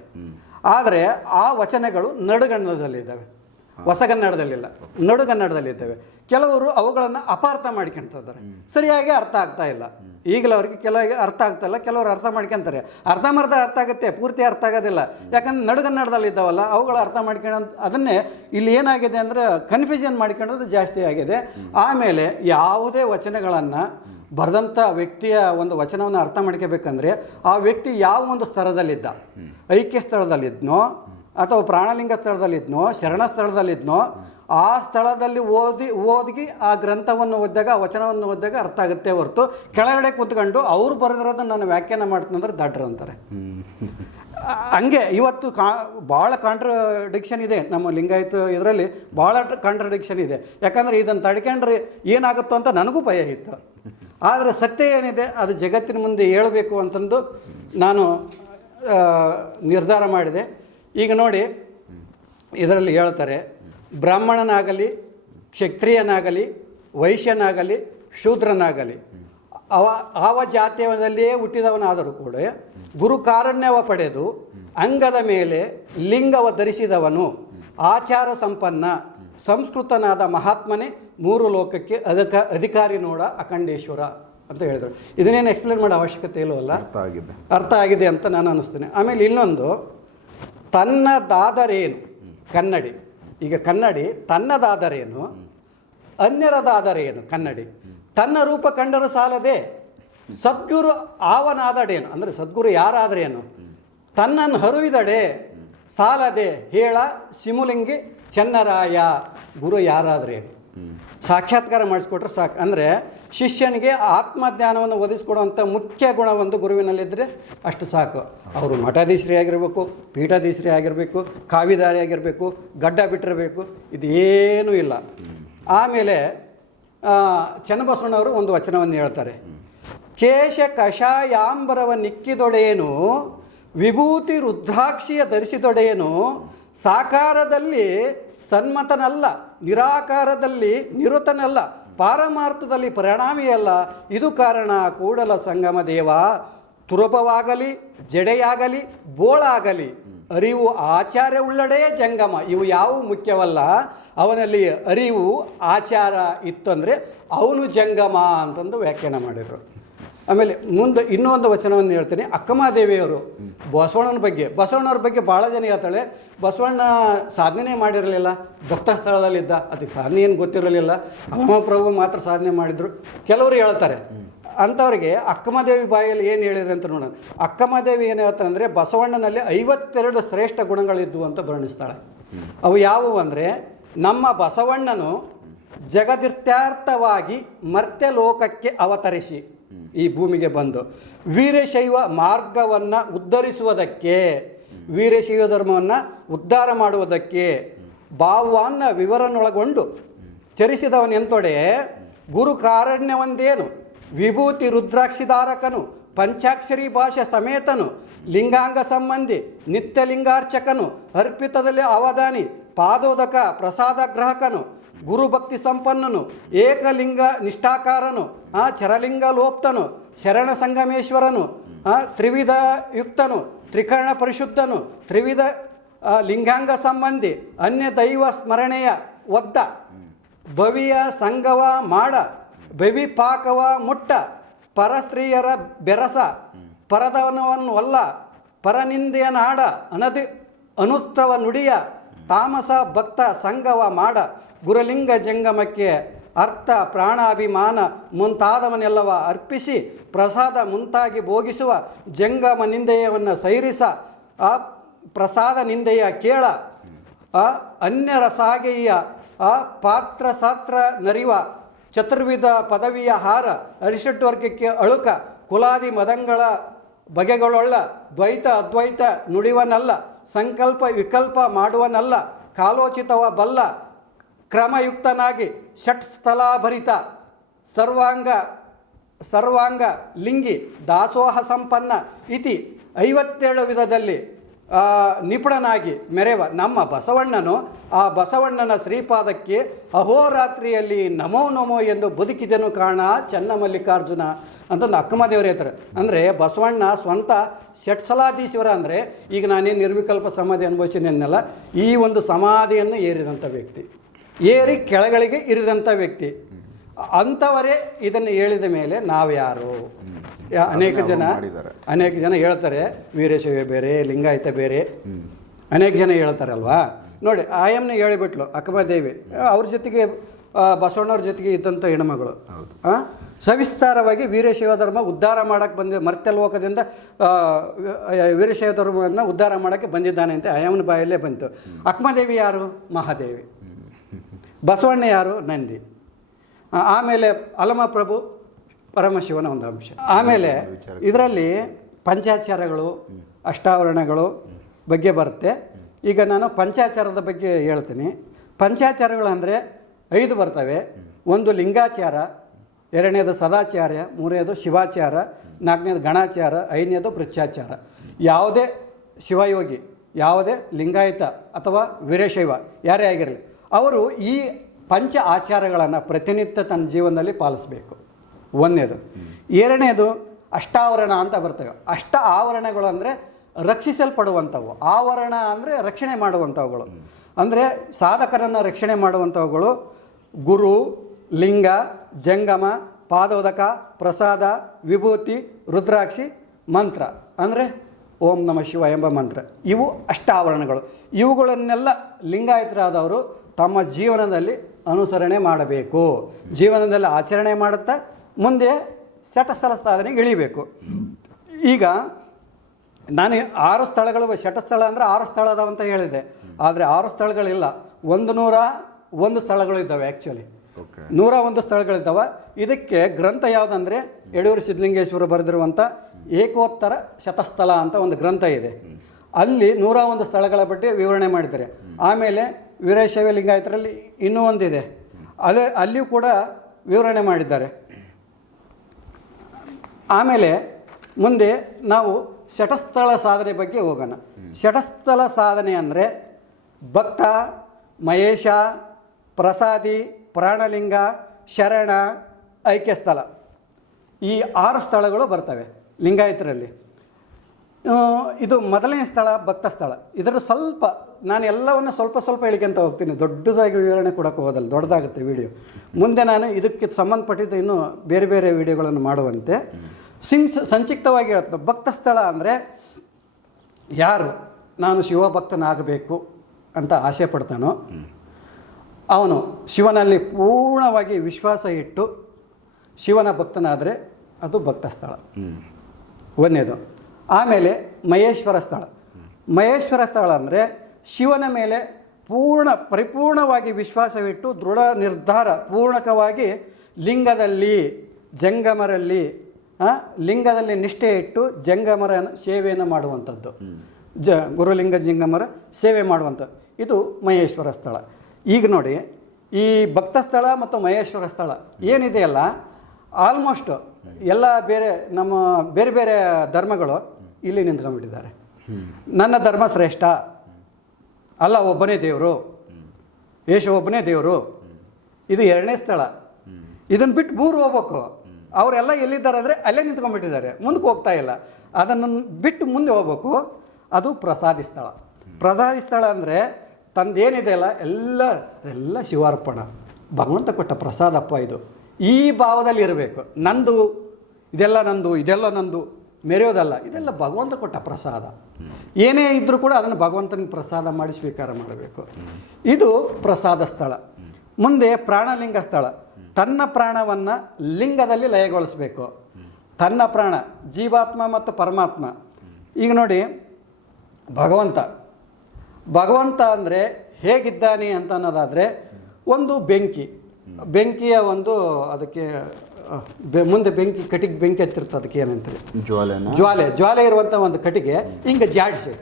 ಆದರೆ ಆ ವಚನಗಳು ನಡುಗನ್ನಡದಲ್ಲಿದ್ದಾವೆ ಹೊಸಗನ್ನಡದಲ್ಲಿಲ್ಲ ನಡುಗನ್ನಡದಲ್ಲಿದ್ದೇವೆ ಕೆಲವರು ಅವುಗಳನ್ನು ಅಪಾರ್ಥ ಮಾಡ್ಕೊಂತಿದ್ದಾರೆ. ಸರಿಯಾಗಿ ಅರ್ಥ ಆಗ್ತಾ ಇಲ್ಲ. ಈಗಲೂ ಅವ್ರಿಗೆ ಕೆಲವರಿಗೆ ಅರ್ಥ ಆಗ್ತಾ ಇಲ್ಲ ಕೆಲವರು ಅರ್ಥ ಮಾಡ್ಕೊಂತಾರೆ. ಅರ್ಧಮರ್ಧ ಅರ್ಥ ಆಗುತ್ತೆ ಪೂರ್ತಿ ಅರ್ಥ ಆಗೋದಿಲ್ಲ. ಯಾಕಂದ್ರೆ ನಡುಗನ್ನಡದಲ್ಲಿ ಇದ್ದಾವಲ್ಲ ಅವುಗಳ ಅರ್ಥ ಮಾಡ್ಕೊಂಡು ಅದನ್ನೇ ಇಲ್ಲಿ ಏನಾಗಿದೆ ಅಂದರೆ ಕನ್ಫ್ಯೂಷನ್ ಮಾಡ್ಕೊಳ್ಳೋದು ಜಾಸ್ತಿ ಆಗಿದೆ. ಆಮೇಲೆ ಯಾವುದೇ ವಚನಗಳನ್ನು ಬರೆದಂಥ ವ್ಯಕ್ತಿಯ ಒಂದು ವಚನವನ್ನು ಅರ್ಥ ಮಾಡ್ಕೋಬೇಕಂದ್ರೆ ಆ ವ್ಯಕ್ತಿ ಯಾವ ಒಂದು ಸ್ತರದಲ್ಲಿದ್ದ ಐಕ್ಯ ಸ್ಥಳದಲ್ಲಿದ್ನೋ ಅಥವಾ ಪ್ರಾಣಲಿಂಗ ಸ್ಥಳದಲ್ಲಿದ್ನೋ ಶರಣ ಸ್ಥಳದಲ್ಲಿದ್ನೋ ಆ ಸ್ಥಳದಲ್ಲಿ ಓದಿ ಓದಿ ಆ ಗ್ರಂಥವನ್ನು ಓದಿದಾಗ ಆ ವಚನವನ್ನು ಓದಿದಾಗ ಅರ್ಥ ಆಗುತ್ತೆ ಹೊರತು ಕೆಳಗಡೆ ಕೂತ್ಕೊಂಡು ಅವರು ಬರೆದಿರೋದನ್ನು ನಾನು ವ್ಯಾಖ್ಯಾನ ಮಾಡ್ತೀನಂದ್ರೆ ದಾಟ್ರು ಅಂತಾರೆ. ಹಂಗೆ ಇವತ್ತು ಕಾ ಭಾಳ ಕಾಂಟ್ರಡಿಕ್ಷನ್ ಇದೆ ನಮ್ಮ ಲಿಂಗಾಯತ ಇದರಲ್ಲಿ ಭಾಳ ಕಾಂಟ್ರಡಿಕ್ಷನ್ ಇದೆ. ಯಾಕಂದರೆ ಇದನ್ನು ತಡ್ಕೊಂಡ್ರೆ ಏನಾಗುತ್ತೋ ಅಂತ ನನಗೂ ಭಯ ಇತ್ತು. ಆದರೆ ಸತ್ಯ ಏನಿದೆ ಅದು ಜಗತ್ತಿನ ಮುಂದೆ ಹೇಳಬೇಕು ಅಂತಂದು ನಾನು ನಿರ್ಧಾರ ಮಾಡಿದೆ. ಈಗ ನೋಡಿ ಇದರಲ್ಲಿ ಹೇಳ್ತಾರೆ ಬ್ರಾಹ್ಮಣನಾಗಲಿ ಕ್ಷತ್ರಿಯನಾಗಲಿ ವೈಶ್ಯನಾಗಲಿ ಶೂದ್ರನಾಗಲಿ ಅವ ಆವ ಜಾತ್ಯದಲ್ಲಿಯೇ ಹುಟ್ಟಿದವನಾದರೂ ಕೂಡ ಗುರು ಕಾರುಣ್ಯವ ಪಡೆದು ಅಂಗದ ಮೇಲೆ ಲಿಂಗವ ಧರಿಸಿದವನು ಆಚಾರ ಸಂಪನ್ನ ಸಂಸ್ಕೃತನಾದ ಮಹಾತ್ಮನೇ ಮೂರು ಲೋಕಕ್ಕೆ ಅದಕ್ಕೆ ಅಧಿಕಾರಿ ನೋಡ ಅಖಂಡೇಶ್ವರ ಅಂತ ಹೇಳಿದರು. ಇದನ್ನೇನು ಎಕ್ಸ್ಪ್ಲೇನ್ ಮಾಡೋ ಅವಶ್ಯಕತೆ ಇಲ್ಲವಲ್ಲ ಅರ್ಥ ಆಗಿದೆ. ಅರ್ಥ ಆಗಿದೆ ಅಂತ ನಾನು ಅನ್ನಿಸ್ತೇನೆ. ಆಮೇಲೆ ಇನ್ನೊಂದು ತನ್ನದಾದರೇನು? ಕನ್ನಡಿ. ಈಗ ಕನ್ನಡಿ ತನ್ನದಾದರೇನು? ಅನ್ಯರದಾದರೇನು? ಕನ್ನಡಿ. ತನ್ನ ರೂಪ ಕಂಡರೂ ಸಾಲದೆ. ಸದ್ಗುರು ಆವನಾದಡೇನು? ಅಂದರೆ ಸದ್ಗುರು ಯಾರಾದರೇನು? ತನ್ನನ್ನು ಹರುವಿದಡೆ. ಸಾಲದೆ ಹೇಳ ಸಿಮುಲಿಂಗಿ ಚೆನ್ನರಾಯ. ಗುರು ಯಾರಾದರೇನು? ಸಾಕ್ಷಾತ್ಕಾರ ಮಾಡಿಸ್ಕೊಟ್ರೆ ಸಾಕು ಅಂದರೆ ಶಿಷ್ಯನಿಗೆ ಆತ್ಮಜ್ಞಾನವನ್ನು ಒದಗಿಸ್ಕೊಡುವಂಥ ಮುಖ್ಯ ಗುಣ ಒಂದು ಗುರುವಿನಲ್ಲಿದ್ದರೆ ಅಷ್ಟು ಸಾಕು. ಅವರು ಮಠಾಧೀಶರೇ ಆಗಿರಬೇಕು ಪೀಠಾಧೀಶರೇ ಆಗಿರಬೇಕು ಕಾವಿದಾರಿ ಆಗಿರಬೇಕು ಗಡ್ಡ ಬಿಟ್ಟಿರಬೇಕು ಇದೇನೂ ಇಲ್ಲ. ಆಮೇಲೆ ಚನ್ನಬಸವಣ್ಣವರು ಒಂದು ವಚನವನ್ನು ಹೇಳ್ತಾರೆ. ಕೇಶ ಕಷಾಯಾಂಬರವ ನಿಕ್ಕಿದೊಡೆಯೇನು, ವಿಭೂತಿ ರುದ್ರಾಕ್ಷಿಯ ಧರಿಸಿದೊಡೆಯೇನು, ಸಾಕಾರದಲ್ಲಿ ಸನ್ಮತನಲ್ಲ, ನಿರಾಕಾರದಲ್ಲಿ ನಿರುತನಲ್ಲ ಪಾರಮಾರ್ಥದಲ್ಲಿ ಪರಿಣಾಮಿಯಲ್ಲ ಇದು ಕಾರಣ ಕೂಡಲ ಸಂಗಮ ದೇವ, ತುರುಪವಾಗಲಿ, ಜಡೆಯಾಗಲಿ, ಬೋಳಾಗಲಿ, ಅರಿವು ಆಚಾರ ಉಳ್ಳಡೆ ಜಂಗಮ, ಇವು ಯಾವ ಮುಖ್ಯವಲ್ಲ. ಅವನಲ್ಲಿ ಅರಿವು ಆಚಾರ ಇತ್ತಂದರೆ ಅವನು ಜಂಗಮ ಅಂತಂದು ವ್ಯಾಖ್ಯಾನ ಮಾಡಿದರು. ಆಮೇಲೆ ಮುಂದೆ ಇನ್ನೊಂದು ವಚನವನ್ನು ಹೇಳ್ತೀನಿ. ಅಕ್ಕಮಹಾದೇವಿಯವರು ಬಸವಣ್ಣನ ಬಗ್ಗೆ, ಬಸವಣ್ಣವ್ರ ಬಗ್ಗೆ ಭಾಳ ಜನ ಹೇಳ್ತಾಳೆ. ಬಸವಣ್ಣ ಸಾಧನೆ ಮಾಡಿರಲಿಲ್ಲ, ಭಕ್ತ ಸ್ಥಳದಲ್ಲಿದ್ದ, ಅದಕ್ಕೆ ಸಾಧನೆ ಏನು ಗೊತ್ತಿರಲಿಲ್ಲ. ಪ್ರಭು ಮಾತ್ರ ಸಾಧನೆ ಮಾಡಿದರು. ಕೆಲವರು ಹೇಳ್ತಾರೆ. ಅಂಥವ್ರಿಗೆ ಅಕ್ಕಮದೇವಿ ಬಾಯಲ್ಲಿ ಏನು ಹೇಳಿದ್ರೆ ಅಂತ ನೋಡೋಣ. ಅಕ್ಕಮದೇವಿ ಏನು ಹೇಳ್ತಾರೆ ಅಂದರೆ, ಬಸವಣ್ಣನಲ್ಲಿ ಐವತ್ತೆರಡು ಶ್ರೇಷ್ಠ ಗುಣಗಳಿದ್ವು ಅಂತ ವರ್ಣಿಸ್ತಾಳೆ. ಅವು ಯಾವುವು ಅಂದರೆ, ನಮ್ಮ ಬಸವಣ್ಣನು ಜಗದಿರ್ಥಾರ್ಥವಾಗಿ ಮರ್ತ್ಯ ಲೋಕಕ್ಕೆ ಅವತರಿಸಿ. ಈ ಭೂಮಿಗೆ ಬಂದು. ವೀರಶೈವ ಮಾರ್ಗವನ್ನು ಉದ್ಧರಿಸುವುದಕ್ಕೆ, ವೀರಶೈವ ಧರ್ಮವನ್ನು ಉದ್ಧಾರ ಮಾಡುವುದಕ್ಕೆ ಭಾವನ್ನ ವಿವರನೊಳಗೊಂಡು ಚರಿಸಿದವನೆಂತೊಡೆ ಗುರು ಕಾರಣ್ಯವೊಂದೇನು? ವಿಭೂತಿ ರುದ್ರಾಕ್ಷಿಧಾರಕನು, ಪಂಚಾಕ್ಷರಿ ಭಾಷೆ ಸಮೇತನು, ಲಿಂಗಾಂಗ ಸಂಬಂಧಿ, ನಿತ್ಯಲಿಂಗಾರ್ಚಕನು, ಅರ್ಪಿತದಲ್ಲಿ ಅವಧಾನಿ, ಪಾದೋದಕ ಪ್ರಸಾದ ಗ್ರಾಹಕನು ಗುರುಭಕ್ತಿ ಸಂಪನ್ನನು, ಏಕಲಿಂಗ ನಿಷ್ಠಾಕಾರನು, ಆ, ಚರಲಿಂಗ ಲೋಪ್ತನು, ಶರಣ ಸಂಗಮೇಶ್ವರನು ತ್ರಿವಿಧ ಯುಕ್ತನು ತ್ರಿಕರಣ ಪರಿಶುದ್ಧನು, ತ್ರಿವಿಧ ಲಿಂಗಾಂಗ ಸಂಬಂಧಿ, ಅನ್ಯ ದೈವ ಸ್ಮರಣೆಯ ಒದ್ದ, ಭವಿಯ ಸಂಗವ ಮಾಡ ಬೆವಿ ಪಾಕವ ಮುಟ್ಟ, ಪರಸ್ತ್ರೀಯರ ಬೆರಸ ಪರದವನವನ್ನು ಅಲ್ಲ, ಪರನಿಂದೆಯ ನಾಡ, ಅನದಿ ಅನುತ್ತವ ನುಡಿಯ, ತಾಮಸ ಭಕ್ತ ಸಂಗವ ಮಾಡ. ಗುರುಲಿಂಗ ಜಂಗಮಕ್ಕೆ ಅರ್ಥ, ಪ್ರಾಣಾಭಿಮಾನ ಮುಂತಾದವನ್ನೆಲ್ಲವ ಅರ್ಪಿಸಿ ಪ್ರಸಾದ ಮುಂತಾಗಿ ಭೋಗಿಸುವ ಜಂಗಮ ನಿಂದೆಯವನ್ನು ಸೈರಿಸ, ಆ ಪ್ರಸಾದ ನಿಂದೆಯ ಕೇಳ, ಆ ಅನ್ಯರ ಸಾಗೆಯ ಆ ಪಾತ್ರ ಸಾತ್ರ ನರಿವ, ಚತುರ್ವಿಧ ಪದವಿಯ ಹಾರ ಅರಿಷಟ್ ವರ್ಗಕ್ಕೆ ಅಳುಕ, ಕುಲಾದಿ ಮದಂಗಳ ಬಗೆಗಳೊಳ್ಳ, ದ್ವೈತ ಅದ್ವೈತ ನುಡಿವನಲ್ಲ, ಸಂಕಲ್ಪ ವಿಕಲ್ಪ ಮಾಡುವನಲ್ಲ, ಕಾಲೋಚಿತವ ಬಲ್ಲ ಕ್ರಮಯುಕ್ತನಾಗಿ ಷಟ್ ಸ್ಥಲಾಭರಿತ ಸರ್ವಾಂಗ ಸರ್ವಾಂಗ ಲಿಂಗಿ ದಾಸೋಹ ಸಂಪನ್ನ ಇತಿ ಐವತ್ತೇಳು ವಿಧದಲ್ಲಿ ನಿಪುಣನಾಗಿ ಮೆರೆವ ನಮ್ಮ ಬಸವಣ್ಣನು, ಆ ಬಸವಣ್ಣನ ಶ್ರೀಪಾದಕ್ಕೆ ಅಹೋರಾತ್ರಿಯಲ್ಲಿ ನಮೋ ನಮೋ ಎಂದು ಬದುಕಿದನು ಕಾರಣ ಚನ್ನಮಲ್ಲಿಕಾರ್ಜುನ ಅಂತಂದು ಅಕ್ಕಮದೇವರು ಹೇಳ್ತಾರೆ. ಅಂದರೆ ಬಸವಣ್ಣ ಸ್ವಂತ ಷಟ್ಸಲಾಧೀಶ್ವರ ಅಂದರೆ ಈಗ ನಾನೇನು ನಿರ್ವಿಕಲ್ಪ ಸಮಾಧಿ ಅನುಭವಿಸಿನಿ ಅನ್ನಲ್ಲ ಈ ಒಂದು ಸಮಾಧಿಯನ್ನು ಏರಿದಂಥ ವ್ಯಕ್ತಿ. ಏರಿ ಕೆಳಗಳಿಗೆ ಇರಿದಂಥ ವ್ಯಕ್ತಿ. ಅಂಥವರೇ ಇದನ್ನು ಹೇಳಿದ ಮೇಲೆ ನಾವ್ಯಾರು ಯಾರು? ಅನೇಕ ಜನ. ಅನೇಕ ಜನ ಹೇಳ್ತಾರೆ ವೀರಶೈವ ಬೇರೆ ಲಿಂಗಾಯತ ಬೇರೆ. ಅನೇಕ ಜನ ಹೇಳ್ತಾರಲ್ವಾ? ನೋಡಿ ಆಯಮ್ನ ಹೇಳಿಬಿಟ್ಲು ಅಕ್ಕಮದೇವಿ ಅವ್ರ ಜೊತೆಗೆ ಬಸವಣ್ಣವ್ರ ಜೊತೆಗೆ ಇದ್ದಂಥ ಹೆಣ್ಮಗಳು? ಸವಿಸ್ತಾರವಾಗಿ ವೀರಶೈವ ಧರ್ಮ ಉದ್ಧಾರ ಮಾಡೋಕ್ಕೆ ಬಂದ ಮರ್ತ್ಯಲೋಕದಿಂದ ವೀರಶೈವ ಧರ್ಮವನ್ನು ಉದ್ಧಾರ ಮಾಡೋಕ್ಕೆ ಬಂದಿದ್ದಾನೆ ಅಂತ ಆಯಮ್ಮನ ಬಾಯಲ್ಲೇ ಬಂತು. ಅಕ್ಕಮದೇವಿ ಯಾರು? ಮಹಾದೇವಿ. ಬಸವಣ್ಣ ಯಾರು? ನಂದಿ. ಆಮೇಲೆ ಅಲಮಪ್ರಭು ಪರಮಶಿವನ ಒಂದು ಅಂಶ. ಆಮೇಲೆ ಇದರಲ್ಲಿ ಪಂಚಾಚಾರಗಳು ಅಷ್ಟಾವರಣಗಳು ಬಗ್ಗೆ ಬರುತ್ತೆ. ಈಗ ನಾನು ಪಂಚಾಚಾರದ ಬಗ್ಗೆ ಹೇಳ್ತೀನಿ. ಪಂಚಾಚಾರಗಳು ಅಂದರೆ ಐದು ಬರ್ತವೆ. ಒಂದು ಲಿಂಗಾಚಾರ ಎರಡನೇದು ಸದಾಚಾರ್ಯ ಮೂರನೇದು ಶಿವಾಚಾರ ನಾಲ್ಕನೇದು ಗಣಾಚಾರ ಐದನೇದು ಪೃಚ್ಛಾಚಾರ. ಯಾವುದೇ ಶಿವಯೋಗಿ ಯಾವುದೇ ಲಿಂಗಾಯತ ಅಥವಾ ವೀರಶೈವ ಯಾರೇ ಆಗಿರಲಿ ಅವರು ಈ ಪಂಚ ಆಚಾರಗಳನ್ನು ಪ್ರತಿನಿತ್ಯ ತನ್ನ ಜೀವನದಲ್ಲಿ ಪಾಲಿಸಬೇಕು. ಒಂದನೇದು. ಎರಡನೇದು ಅಷ್ಟಾವರಣ ಅಂತ ಬರ್ತವೆ ಅಷ್ಟ ಆವರಣಗಳು ಅಂದರೆ ರಕ್ಷಿಸಲ್ಪಡುವಂಥವು. ಆವರಣ ಅಂದರೆ ರಕ್ಷಣೆ ಮಾಡುವಂಥವುಗಳು. ಅಂದರೆ ಸಾಧಕರನ್ನು ರಕ್ಷಣೆ ಮಾಡುವಂಥವುಗಳು ಗುರು, ಲಿಂಗ, ಜಂಗಮ, ಪಾದೋದಕ, ಪ್ರಸಾದ, ವಿಭೂತಿ, ರುದ್ರಾಕ್ಷಿ, ಮಂತ್ರ. ಅಂದರೆ ಓಂ ನಮ ಶಿವ ಎಂಬ ಮಂತ್ರ. ಇವು ಅಷ್ಟಾವರಣಗಳು. ಇವುಗಳನ್ನೆಲ್ಲ ಲಿಂಗಾಯತರಾದವರು ತಮ್ಮ ಜೀವನದಲ್ಲಿ ಅನುಸರಣೆ ಮಾಡಬೇಕು. ಜೀವನದಲ್ಲಿ ಆಚರಣೆ ಮಾಡುತ್ತಾ ಮುಂದೆ ಶಟಸ್ಥಲ ಸಾಧನೆಗೆ ಇಳಿಬೇಕು. ಈಗ ನಾನು ಆರು ಸ್ಥಳಗಳು ಶಟಸ್ಥಳ ಅಂದರೆ ಆರು ಸ್ಥಳ ಅದಾವ ಅಂತ ಹೇಳಿದೆ. ಆದರೆ ಆರು ಸ್ಥಳಗಳಿಲ್ಲ. ಒಂದು ನೂರ ಒಂದು ಸ್ಥಳಗಳು ಇದ್ದಾವೆ ಆ್ಯಕ್ಚುಲಿ ನೂರ ಒಂದು ಸ್ಥಳಗಳಿದ್ದಾವೆ. ಇದಕ್ಕೆ ಗ್ರಂಥ ಯಾವುದಂದರೆ ಯಡಿಯೂರು ಸಿದ್ಧಲಿಂಗೇಶ್ವರ ಬರೆದಿರುವಂಥ ಏಕೋತ್ತರ ಶತಸ್ಥಲ ಅಂತ ಒಂದು ಗ್ರಂಥ ಇದೆ. ಅಲ್ಲಿ ನೂರ ಒಂದು ಸ್ಥಳಗಳ ಬಗ್ಗೆ ವಿವರಣೆ ಮಾಡಿದ್ದಾರೆ. ಆಮೇಲೆ ವೀರಶೈವ ಲಿಂಗಾಯತರಲ್ಲಿ ಇನ್ನೂ ಒಂದಿದೆ. ಅದೇ ಅಲ್ಲಿಯೂ ಕೂಡ ವಿವರಣೆ ಮಾಡಿದ್ದಾರೆ. ಆಮೇಲೆ ಮುಂದೆ ನಾವು ಶಟಸ್ಥಳ ಸಾಧನೆ ಬಗ್ಗೆ ಹೋಗೋಣ. ಶಟಸ್ಥಳ ಸಾಧನೆ ಅಂದರೆ ಭಕ್ತ, ಮಹೇಶ, ಪ್ರಸಾದಿ, ಪ್ರಾಣಲಿಂಗ, ಶರಣ, ಐಕ್ಯಸ್ಥಳ. ಈ ಆರು ಸ್ಥಳಗಳು ಬರ್ತವೆ ಲಿಂಗಾಯತರಲ್ಲಿ. ಇದು ಮೊದಲನೇ ಸ್ಥಳ ಭಕ್ತ ಸ್ಥಳ. ಇದರ ಸ್ವಲ್ಪ ನಾನು ಎಲ್ಲವನ್ನು ಸ್ವಲ್ಪ ಸ್ವಲ್ಪ ಹೇಳಿಕೊಂತ ಹೋಗ್ತೀನಿ. ದೊಡ್ಡದಾಗಿ ವಿವರಣೆ ಕೊಡೋಕೆ ಹೋದಲ್ಲ ದೊಡ್ಡದಾಗುತ್ತೆ ವಿಡಿಯೋ ಮುಂದೆ ನಾನು ಇದಕ್ಕೆ ಸಂಬಂಧಪಟ್ಟಿದ್ದು ಇನ್ನೂ ಬೇರೆ ಬೇರೆ ವಿಡಿಯೋಗಳನ್ನು ಮಾಡುವಂತೆ. ಸಿಂಗ್ ಸಂಕ್ಷಿಪ್ತವಾಗಿ ಹೇಳ್ತು ಭಕ್ತ ಸ್ಥಳ ಅಂದರೆ ಯಾರು? ನಾನು ಶಿವಭಕ್ತನಾಗಬೇಕು ಅಂತ ಆಸೆ ಪಡ್ತಾನೋ ಅವನು ಶಿವನಲ್ಲಿ ಪೂರ್ಣವಾಗಿ ವಿಶ್ವಾಸ ಇಟ್ಟು ಶಿವನ ಭಕ್ತನಾದರೆ ಅದು ಭಕ್ತ ಸ್ಥಳ. ಒಂದನೇದು ಆಮೇಲೆ ಮಹೇಶ್ವರ ಸ್ಥಳ. ಮಹೇಶ್ವರ ಸ್ಥಳ ಅಂದರೆ ಶಿವನ ಮೇಲೆ ಪೂರ್ಣ, ಪರಿಪೂರ್ಣವಾಗಿ ವಿಶ್ವಾಸವಿಟ್ಟು ದೃಢ ನಿರ್ಧಾರ ಪೂರ್ಣಕವಾಗಿ ಲಿಂಗದಲ್ಲಿ, ಜಂಗಮರಲ್ಲಿ ಲಿಂಗದಲ್ಲಿ ನಿಷ್ಠೆ ಇಟ್ಟು ಜಂಗಮರ ಸೇವೆಯನ್ನು ಮಾಡುವಂಥದ್ದು. ಜ, ಗುರುಲಿಂಗ ಜಂಗಮರ ಸೇವೆ ಮಾಡುವಂಥದ್ದು. ಇದು ಮಹೇಶ್ವರ ಸ್ಥಳ. ಈಗ ನೋಡಿ, ಈ ಭಕ್ತ ಸ್ಥಳ ಮತ್ತು ಮಹೇಶ್ವರ ಸ್ಥಳ ಏನಿದೆಯಲ್ಲ ಆಲ್ಮೋಸ್ಟ್ ಎಲ್ಲ ಬೇರೆ ನಮ್ಮ, ಬೇರೆ ಬೇರೆ ಧರ್ಮಗಳು ಇಲ್ಲಿ ನಿಂತ್ಕೊಂಡ್ಬಿಟ್ಟಿದ್ದಾರೆ. ನನ್ನ ಧರ್ಮ ಶ್ರೇಷ್ಠ. ಅಲ್ಲ, ಒಬ್ಬನೇ ದೇವರು. ಯೇಶು ಒಬ್ಬನೇ ದೇವರು. ಇದು ಎರಡನೇ ಸ್ಥಳ. ಇದನ್ನು ಬಿಟ್ಟು ಮೂರು ಹೋಗ್ಬೇಕು. ಅವರೆಲ್ಲ ಎಲ್ಲಿದ್ದಾರೆ ಅಂದರೆ ಅಲ್ಲೇ ನಿಂತ್ಕೊಂಡ್ಬಿಟ್ಟಿದ್ದಾರೆ. ಮುಂದಕ್ಕೆ ಹೋಗ್ತಾ ಇಲ್ಲ. ಅದನ್ನು ಬಿಟ್ಟು ಮುಂದೆ ಹೋಗ್ಬೇಕು. ಅದು ಪ್ರಸಾದಿ ಸ್ಥಳ. ಪ್ರಸಾದಿ ಸ್ಥಳ ಅಂದರೆ ತಂದೇನಿದೆ ಅಲ್ಲ, ಎಲ್ಲ ಎಲ್ಲ ಶಿವಾರ್ಪಣ. ಭಗವಂತ ಕೊಟ್ಟ ಪ್ರಸಾದಪ್ಪ ಇದು. ಈ ಭಾವದಲ್ಲಿ ಇರಬೇಕು. ನಂದು, ಇದೆಲ್ಲ ನಂದು ಇದೆಲ್ಲ ನಂದು. ಮೆರೆಯೋದಲ್ಲ, ಇದೆಲ್ಲ ಭಗವಂತ ಕೊಟ್ಟ ಪ್ರಸಾದ. ಏನೇ ಇದ್ದರೂ ಕೂಡ ಅದನ್ನು ಭಗವಂತನಿಗೆ ಪ್ರಸಾದ ಮಾಡಿ ಸ್ವೀಕಾರ ಮಾಡಬೇಕು. ಇದು ಪ್ರಸಾದ ಸ್ಥಳ. ಮುಂದೆ ಪ್ರಾಣಲಿಂಗ ಸ್ಥಳ. ತನ್ನ ಪ್ರಾಣವನ್ನು ಲಿಂಗದಲ್ಲಿ ಲಯಗೊಳಿಸಬೇಕು. ತನ್ನ ಪ್ರಾಣ, ಜೀವಾತ್ಮ ಮತ್ತು ಪರಮಾತ್ಮ. ಈಗ ನೋಡಿ, ಭಗವಂತ. ಭಗವಂತ ಅಂದರೆ ಹೇಗಿದ್ದಾನೆ ಅಂತ ಅನ್ನೋದಾದರೆ, ಒಂದು ಬೆಂಕಿ. ಬೆಂಕಿಯ ಒಂದು ಅದಕ್ಕೆ ಬೆ- ಮುಂದೆ ಬೆಂಕಿ ಕಟಿಗೆ ಬೆಂಕಿ ಹತ್ತಿರ್ತದೆ ಅದಕ್ಕೆ ಏನಂತಾರೆ? ಜ್ವಾಲೆ ಜ್ವಾಲೆ ಜ್ವಾಲೆ ಇರುವಂಥ ಒಂದು ಕಟಿಗೆ ಹಿಂಗೆ ಜಾಡಿಸಿ.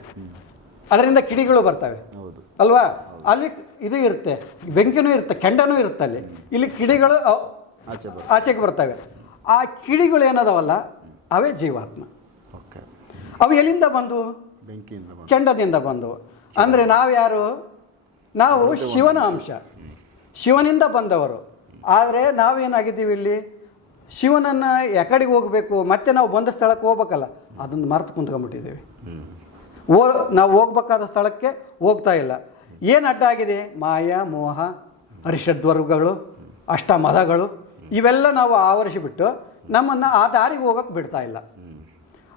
ಅದರಿಂದ ಕಿಡಿಗಳು ಬರ್ತವೆ. ಹೌದು. ಅಲ್ವಾ? ಅಲ್ಲಿ ಇದು ಇರುತ್ತೆ ಬೆಂಕಿನೂ ಇರುತ್ತೆ ಕೆಂಡನೂ ಇರುತ್ತೆ ಅಲ್ಲಿ. ಇಲ್ಲಿ ಕಿಡಿಗಳು ಆಚೆಗೆ ಬರ್ತವೆ. ಆ ಕಿಡಿಗಳು ಏನದವಲ್ಲ? ಅವೇ ಜೀವಾತ್ಮ. ಓಕೆ. ಅವು ಎಲ್ಲಿಂದ ಬಂದು ಬೆಂಕಿಯಿಂದ ಬಂದು ಕೆಂಡದಿಂದ ಬಂದವು. ಅಂದರೆ ನಾವು ಯಾರು? ನಾವು ಶಿವನ ಅಂಶ. ಶಿವನಿಂದ ಬಂದವರು. ಆದರೆ ನಾವೇನಾಗಿದ್ದೀವಿ ಇಲ್ಲಿ? ಶಿವನನ್ನು ಎಕಡೆಗೆ ಹೋಗಬೇಕು, ಮತ್ತೆ ನಾವು ಬಂದ ಸ್ಥಳಕ್ಕೆ ಹೋಗ್ಬೇಕಲ್ಲ ಅದನ್ನು ಮರೆತು ಕುಂತ್ಕೊಂಡ್ಬಿಟ್ಟಿದ್ದೀವಿ. ಓ, ನಾವು ಹೋಗ್ಬೇಕಾದ ಸ್ಥಳಕ್ಕೆ ಹೋಗ್ತಾ ಇಲ್ಲ. ಏನು ಅಡ್ಡ ಆಗಿದೆ? ಮಾಯ, ಮೋಹ ಅಷ್ಟ ಅಷ್ಟಮದಗಳು, ಇವೆಲ್ಲ ನಾವು ಆವರಿಸಿಬಿಟ್ಟು ನಮ್ಮನ್ನು ಆ ದಾರಿಗೆ ಹೋಗೋಕ್ಕೆ ಬಿಡ್ತಾ ಇಲ್ಲ.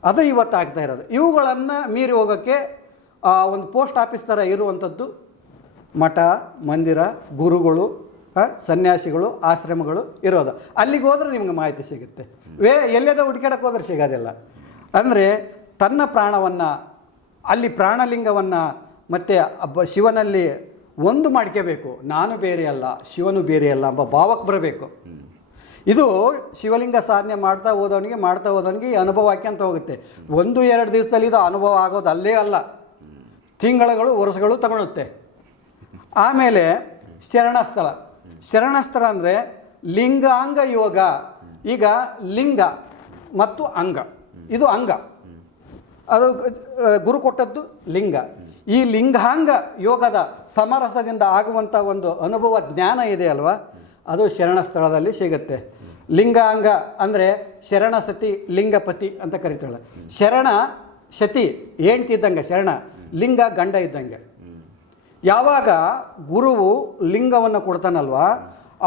ಅದು ಇವತ್ತು ಆಗ್ತಾ ಇರೋದು. ಇವುಗಳನ್ನು ಮೀರಿ ಹೋಗೋಕ್ಕೆ ಒಂದು ಪೋಸ್ಟ್ ಆಫೀಸ್ ಥರ ಇರುವಂಥದ್ದು ಮಠ, ಮಂದಿರ, ಗುರುಗಳು ಸನ್ಯಾಸಿಗಳು, ಆಶ್ರಮಗಳು ಇರೋದು. ಅಲ್ಲಿಗೆ ಹೋದ್ರೆ ನಿಮ್ಗೆ ಮಾಹಿತಿ ಸಿಗುತ್ತೆ. ವೇ, ಎಲ್ಲೇದೋ ಹುಡುಕಾಡಕ್ಕೆ ಹೋದ್ರೆ ಸಿಗೋದಿಲ್ಲ. ಅಂದರೆ ತನ್ನ ಪ್ರಾಣವನ್ನು, ಅಲ್ಲಿ ಪ್ರಾಣಲಿಂಗವನ್ನು ಮತ್ತು ಅಬ್ಬ ಶಿವನಲ್ಲಿ ಒಂದು ಮಾಡ್ಕೋಬೇಕು ನಾನು ಬೇರೆ ಅಲ್ಲ, ಶಿವನು ಬೇರೆ ಅಲ್ಲ ಎಂಬ ಭಾವಕ್ಕೆ ಬರಬೇಕು. ಇದು ಶಿವಲಿಂಗ ಸಾಧನೆ ಮಾಡ್ತಾ ಹೋದವನಿಗೆ ಮಾಡ್ತಾ ಹೋದವನಿಗೆ ಅನುಭವ ಅಂತ ಹೋಗುತ್ತೆ. ಒಂದು, ಎರಡು ದಿವಸದಲ್ಲಿ ಇದು ಅನುಭವ ಆಗೋದು ಅಲ್ಲೇ ಅಲ್ಲ. ತಿಂಗಳುಗಳು, ವರ್ಷಗಳು ತಗೊಳುತ್ತೆ. ಆಮೇಲೆ ಶರಣಸ್ಥಳ. ಶರಣಸ್ಥಳ ಅಂದರೆ ಲಿಂಗಾಂಗ ಯೋಗ. ಈಗ ಲಿಂಗ ಮತ್ತು ಅಂಗ. ಇದು ಅಂಗ. ಅದು ಗುರು ಕೊಟ್ಟದ್ದು ಲಿಂಗ. ಈ ಲಿಂಗಾಂಗ ಯೋಗದ ಸಮರಸದಿಂದ ಆಗುವಂಥ ಒಂದು ಅನುಭವ ಜ್ಞಾನ ಇದೆ ಅಲ್ವಾ? ಅದು ಶರಣ ಸ್ಥಳದಲ್ಲಿ ಸಿಗುತ್ತೆ. ಲಿಂಗಾಂಗ ಅಂದರೆ ಶರಣ, ಸತಿ ಲಿಂಗಪತಿ ಅಂತ ಕರಿತಾಳೆ ಶರಣ, ಸತಿ ಹೆಂಡ್ತಿ ಇದ್ದಂಗೆ, ಶರಣ. ಲಿಂಗ, ಗಂಡ ಇದ್ದಂಗೆ. ಯಾವಾಗ ಗುರುವು ಲಿಂಗವನ್ನು ಕೊಡ್ತಾನಲ್ವಾ?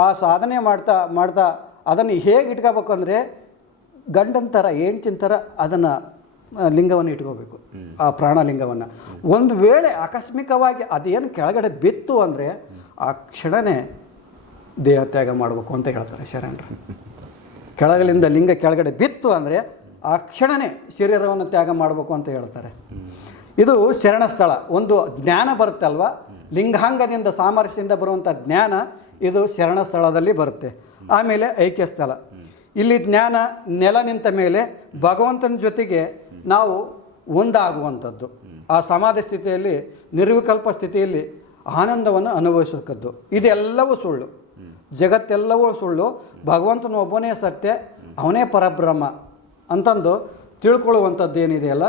ಆ ಸಾಧನೆ ಮಾಡ್ತಾ ಮಾಡ್ತಾ ಅದನ್ನು ಹೇಗೆ ಇಟ್ಕೋಬೇಕು ಅಂದರೆ ಗಂಡನ ಥರ ಏನು ಥರ ಅದನ್ನು ಲಿಂಗವನ್ನು ಇಟ್ಕೋಬೇಕು ಆ ಪ್ರಾಣಲಿಂಗವನ್ನು ಒಂದು ವೇಳೆ ಆಕಸ್ಮಿಕವಾಗಿ ಅದೇನು ಕೆಳಗಡೆ ಬಿತ್ತು ಅಂದರೆ ಆ ಕ್ಷಣನೇ ದೇಹ ತ್ಯಾಗ ಮಾಡಬೇಕು ಅಂತ ಹೇಳ್ತಾರೆ ಶರಣರು. ಕೆಳಗಲಿಂದ ಲಿಂಗ ಕೆಳಗಡೆ ಬಿತ್ತು ಅಂದರೆ ಆ ಕ್ಷಣನೇ ಶರೀರವನ್ನು ತ್ಯಾಗ ಮಾಡಬೇಕು ಅಂತ ಹೇಳ್ತಾರೆ. ಇದು ಶರಣ ಸ್ಥಳ ಒಂದು ಜ್ಞಾನ ಬರುತ್ತಲ್ವ? ಲಿಂಗಾಂಗದಿಂದ ಸಾಮರಸ್ಯದಿಂದ ಬರುವಂಥ ಜ್ಞಾನ ಇದು ಶರಣ ಸ್ಥಳದಲ್ಲಿ ಬರುತ್ತೆ. ಆಮೇಲೆ ಐಕ್ಯ ಸ್ಥಳ. ಇಲ್ಲಿ ಜ್ಞಾನ ನೆಲ ನಿಂತ ಮೇಲೆ ಭಗವಂತನ ಜೊತೆಗೆ ನಾವು ಒಂದಾಗುವಂಥದ್ದು. ಆ ಸಮಾಧಿ ಸ್ಥಿತಿಯಲ್ಲಿ, ನಿರ್ವಿಕಲ್ಪ ಸ್ಥಿತಿಯಲ್ಲಿ ಆನಂದವನ್ನು ಅನುಭವಿಸಕ್ಕದ್ದು ಇದೆಲ್ಲವೂ ಸುಳ್ಳು. ಜಗತ್ತೆಲ್ಲವೂ ಸುಳ್ಳು. ಭಗವಂತನ ಒಬ್ಬನೇ ಸತ್ಯ, ಅವನೇ ಪರಬ್ರಹ್ಮ ಅಂತಂದು ತಿಳ್ಕೊಳ್ಳುವಂಥದ್ದು ಏನಿದೆಯಲ್ಲ,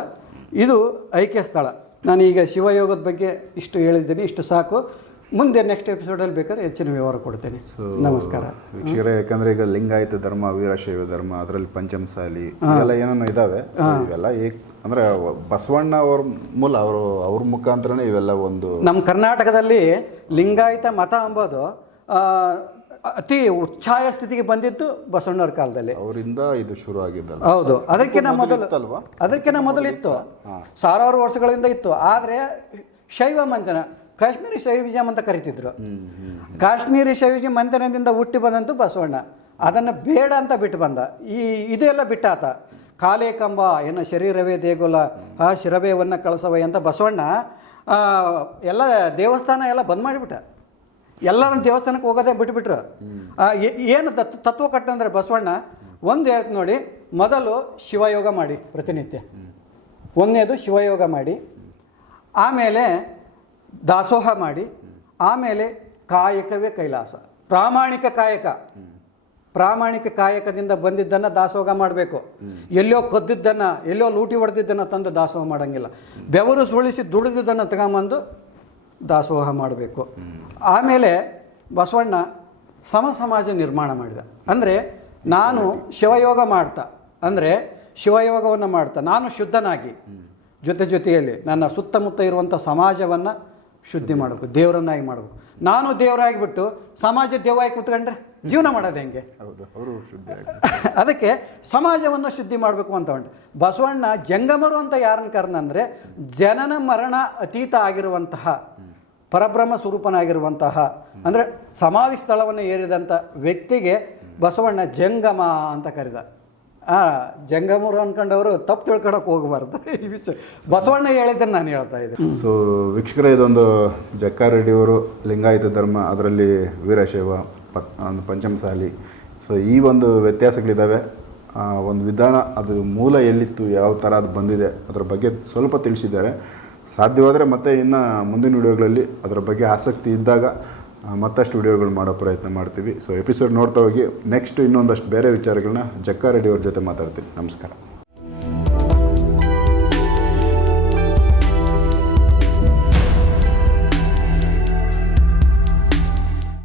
ಇದು ಐಕ್ಯ ಸ್ಥಳ. ನಾನೀಗ ಶಿವಯೋಗದ ಬಗ್ಗೆ ಇಷ್ಟು ಹೇಳಿದ್ದೀನಿ ಇಷ್ಟು ಸಾಕು. ಮುಂದೆ ನೆಕ್ಸ್ಟ್ ಎಪಿಸೋಡಲ್ಲಿ ಬೇಕಾದ್ರೆ ಹೆಚ್ಚಿನ ವಿವರ ಕೊಡ್ತೇನೆ. ನಮಸ್ಕಾರ. ವೀಕ್ಷಕರೇ ಯಾಕಂದ್ರೆ ಈಗ ಲಿಂಗಾಯತ ಧರ್ಮ ವೀರಶೈವ ಧರ್ಮ ಅದರಲ್ಲಿ ಪಂಚಮಸಾಲಿ ಇವೆಲ್ಲ ಏನೇನೋ ಇದಾವೆ. ಇವೆಲ್ಲ ಏಕ್ ಅಂದ್ರೆ ಬಸವಣ್ಣ ಅವ್ರ ಮೂಲ ಅವರು ಅವ್ರ ಮುಖಾಂತರನೇ ಇವೆಲ್ಲ ಒಂದು ನಮ್ಮ ಕರ್ನಾಟಕದಲ್ಲಿ ಲಿಂಗಾಯತ ಮತ ಅಂಬೋದು ಅತಿ ಉಚ್ಛಾಯ ಸ್ಥಿತಿಗೆ ಬಂದಿದ್ದು ಬಸವಣ್ಣವ್ರ ಕಾಲದಲ್ಲಿ. ಅವರಿಂದ ಇದು ಶುರು ಆಗಿದ್ದಲ್ಲ. ಹೌದು. ಅದಕ್ಕಿಂತ ಮೊದಲು ಇತ್ತಲ್ವಾ? ಅದಕ್ಕಿಂತ ಮೊದಲು ಇತ್ತು. ಸಾವಿರಾರು ವರ್ಷಗಳಿಂದ ಇತ್ತು. ಆದರೆ ಶೈವ ಮಂಥನ ಕಾಶ್ಮೀರಿ ಶೈವಿಜಮ್ ಅಂತ ಕರಿತಿದ್ರು. ಕಾಶ್ಮೀರಿ ಶೈವಿಜಿ ಮಂಥನದಿಂದ ಹುಟ್ಟಿ ಬಂದಂತ ಬಸವಣ್ಣ. ಅದನ್ನು ಬೇಡ ಅಂತ ಬಿಟ್ಟು ಬಂದ. ಈ ಇದೆಲ್ಲ ಬಿಟ್ಟಾತ. ಕಾಲೇ ಕಂಬ ಎನ್ನ ಶರೀರವೇ ದೇಗುಲ ಆ ಶಿರವೇವನ್ನ ಕಳಸವ ಅಂತ ಬಸವಣ್ಣ ಆ, ಎಲ್ಲ ದೇವಸ್ಥಾನ ಎಲ್ಲ ಬಂದ್ ಮಾಡಿಬಿಟ್ಟ. ಎಲ್ಲರೂ ದೇವಸ್ಥಾನಕ್ಕೆ ಹೋಗೋದೇ ಬಿಟ್ಬಿಟ್ರು. ಏನು ತತ್ವ ತತ್ವ ಕಟ್ಟಂದ್ರೆ ಬಸವಣ್ಣ, ಒಂದು ಹೇಳ್ತು ನೋಡಿ, ಮೊದಲು ಶಿವಯೋಗ ಮಾಡಿ ಪ್ರತಿನಿತ್ಯ. ಒಂದನೇದು ಶಿವಯೋಗ ಮಾಡಿ, ಆಮೇಲೆ ದಾಸೋಹ ಮಾಡಿ, ಆಮೇಲೆ ಕಾಯಕವೇ ಕೈಲಾಸ. ಪ್ರಾಮಾಣಿಕ ಕಾಯಕ. ಪ್ರಾಮಾಣಿಕ ಕಾಯಕದಿಂದ ಬಂದಿದ್ದನ್ನು ದಾಸೋಹ ಮಾಡಬೇಕು. ಎಲ್ಲೋ ಕದ್ದಿದ್ದನ್ನು ಎಲ್ಲೋ ಲೂಟಿ ಹೊಡೆದಿದ್ದನ್ನು ತಂದು ದಾಸೋಹ ಮಾಡೋಂಗಿಲ್ಲ. ಬೆವರು ಸುಳಿಸಿ ದುಡಿದಿದ್ದನ್ನು ತಗೊಂಬಂದು ದಾಸೋಹ ಮಾಡಬೇಕು. ಆಮೇಲೆ ಬಸವಣ್ಣ ಸಮ ಸಮಾಜ ನಿರ್ಮಾಣ ಮಾಡಿದ. ಅಂದರೆ ನಾನು ಶಿವಯೋಗ ಮಾಡ್ತಾ ಅಂದರೆ ಶಿವಯೋಗವನ್ನು ಮಾಡ್ತಾ ನಾನು ಶುದ್ಧನಾಗಿ ಜೊತೆ ಜೊತೆಯಲ್ಲಿ ನನ್ನ ಸುತ್ತಮುತ್ತ ಇರುವಂಥ ಸಮಾಜವನ್ನು ಶುದ್ಧಿ ಮಾಡಬೇಕು ದೇವರನ್ನಾಗಿ ಮಾಡಬೇಕು. ನಾನು ದೇವರಾಗಿಬಿಟ್ಟು ಸಮಾಜ ದೇವರಾಗಿ ಕೂತ್ಕೊಂಡ್ರೆ ಜೀವನ ಮಾಡೋದು ಹೆಂಗೆ? ಹೌದು ಅವರು ಶುದ್ಧಿ *laughs* ಅದಕ್ಕೆ ಸಮಾಜವನ್ನು ಶುದ್ಧಿ ಮಾಡಬೇಕು ಅಂತ ಉಂಟು. ಬಸವಣ್ಣ ಜಂಗಮರು ಅಂತ ಯಾರನ್ನ ಕರ್ನಂದ್ರೆ ಜನನ ಮರಣ ಅತೀತ ಆಗಿರುವಂತಹ ಪರಬ್ರಹ್ಮ ಸ್ವರೂಪನಾಗಿರುವಂತಹ ಅಂದರೆ ಸಮಾಧಿ ಸ್ಥಳವನ್ನು ಏರಿದಂಥ ವ್ಯಕ್ತಿಗೆ ಬಸವಣ್ಣ ಜಂಗಮ ಅಂತ ಕರೆದ. ಆ ಜಂಗಮರು ಅನ್ಕೊಂಡವರು ತಪ್ಪು ತಿಳ್ಕೊಳಕ್ಕೆ ಹೋಗಬಾರ್ದು. *laughs* ಈ ವಿಷಯ. ಬಸವಣ್ಣ ಹೇಳಿದ್ದನ್ನು ನಾನು ಹೇಳ್ತಾ ಇದ್ದೆ ಸೊ ವೀಕ್ಷಕರೇ ಇದೊಂದು ಜಕ್ಕಾರೆಡ್ಡಿಯವರು ಲಿಂಗಾಯತ ಧರ್ಮ ಅದರಲ್ಲಿ ವೀರಶೈವ ಪತ್ ಒಂದು ಪಂಚಮಸಾಲಿ. ಸೊ ಈ ಒಂದು ವ್ಯತ್ಯಾಸಗಳಿದ್ದಾವೆ. ಒಂದು ವಿಧಾನ ಅದು ಮೂಲ ಎಲ್ಲಿತ್ತು ಯಾವ ಥರ ಅದು ಬಂದಿದೆ ಅದರ ಬಗ್ಗೆ ಸ್ವಲ್ಪ ತಿಳಿಸಿದ್ದಾರೆ. ಸಾಧ್ಯವಾದರೆ ಮತ್ತೆ ಇನ್ನು ಮುಂದಿನ ವಿಡಿಯೋಗಳಲ್ಲಿ ಅದರ ಬಗ್ಗೆ ಆಸಕ್ತಿ ಇದ್ದಾಗ ಮತ್ತಷ್ಟು ವಿಡಿಯೋಗಳು ಮಾಡೋ ಪ್ರಯತ್ನ ಮಾಡ್ತೀವಿ. ಸೊ ಎಪಿಸೋಡ್ ನೋಡ್ತಾ ಹೋಗಿ ನೆಕ್ಸ್ಟ್ ಇನ್ನೊಂದಷ್ಟು ಬೇರೆ ವಿಚಾರಗಳನ್ನ ಜಕ್ಕಾರೆಡ್ಡಿ ಅವ್ರ ಜೊತೆ ಮಾತಾಡ್ತೀನಿ. ನಮಸ್ಕಾರ.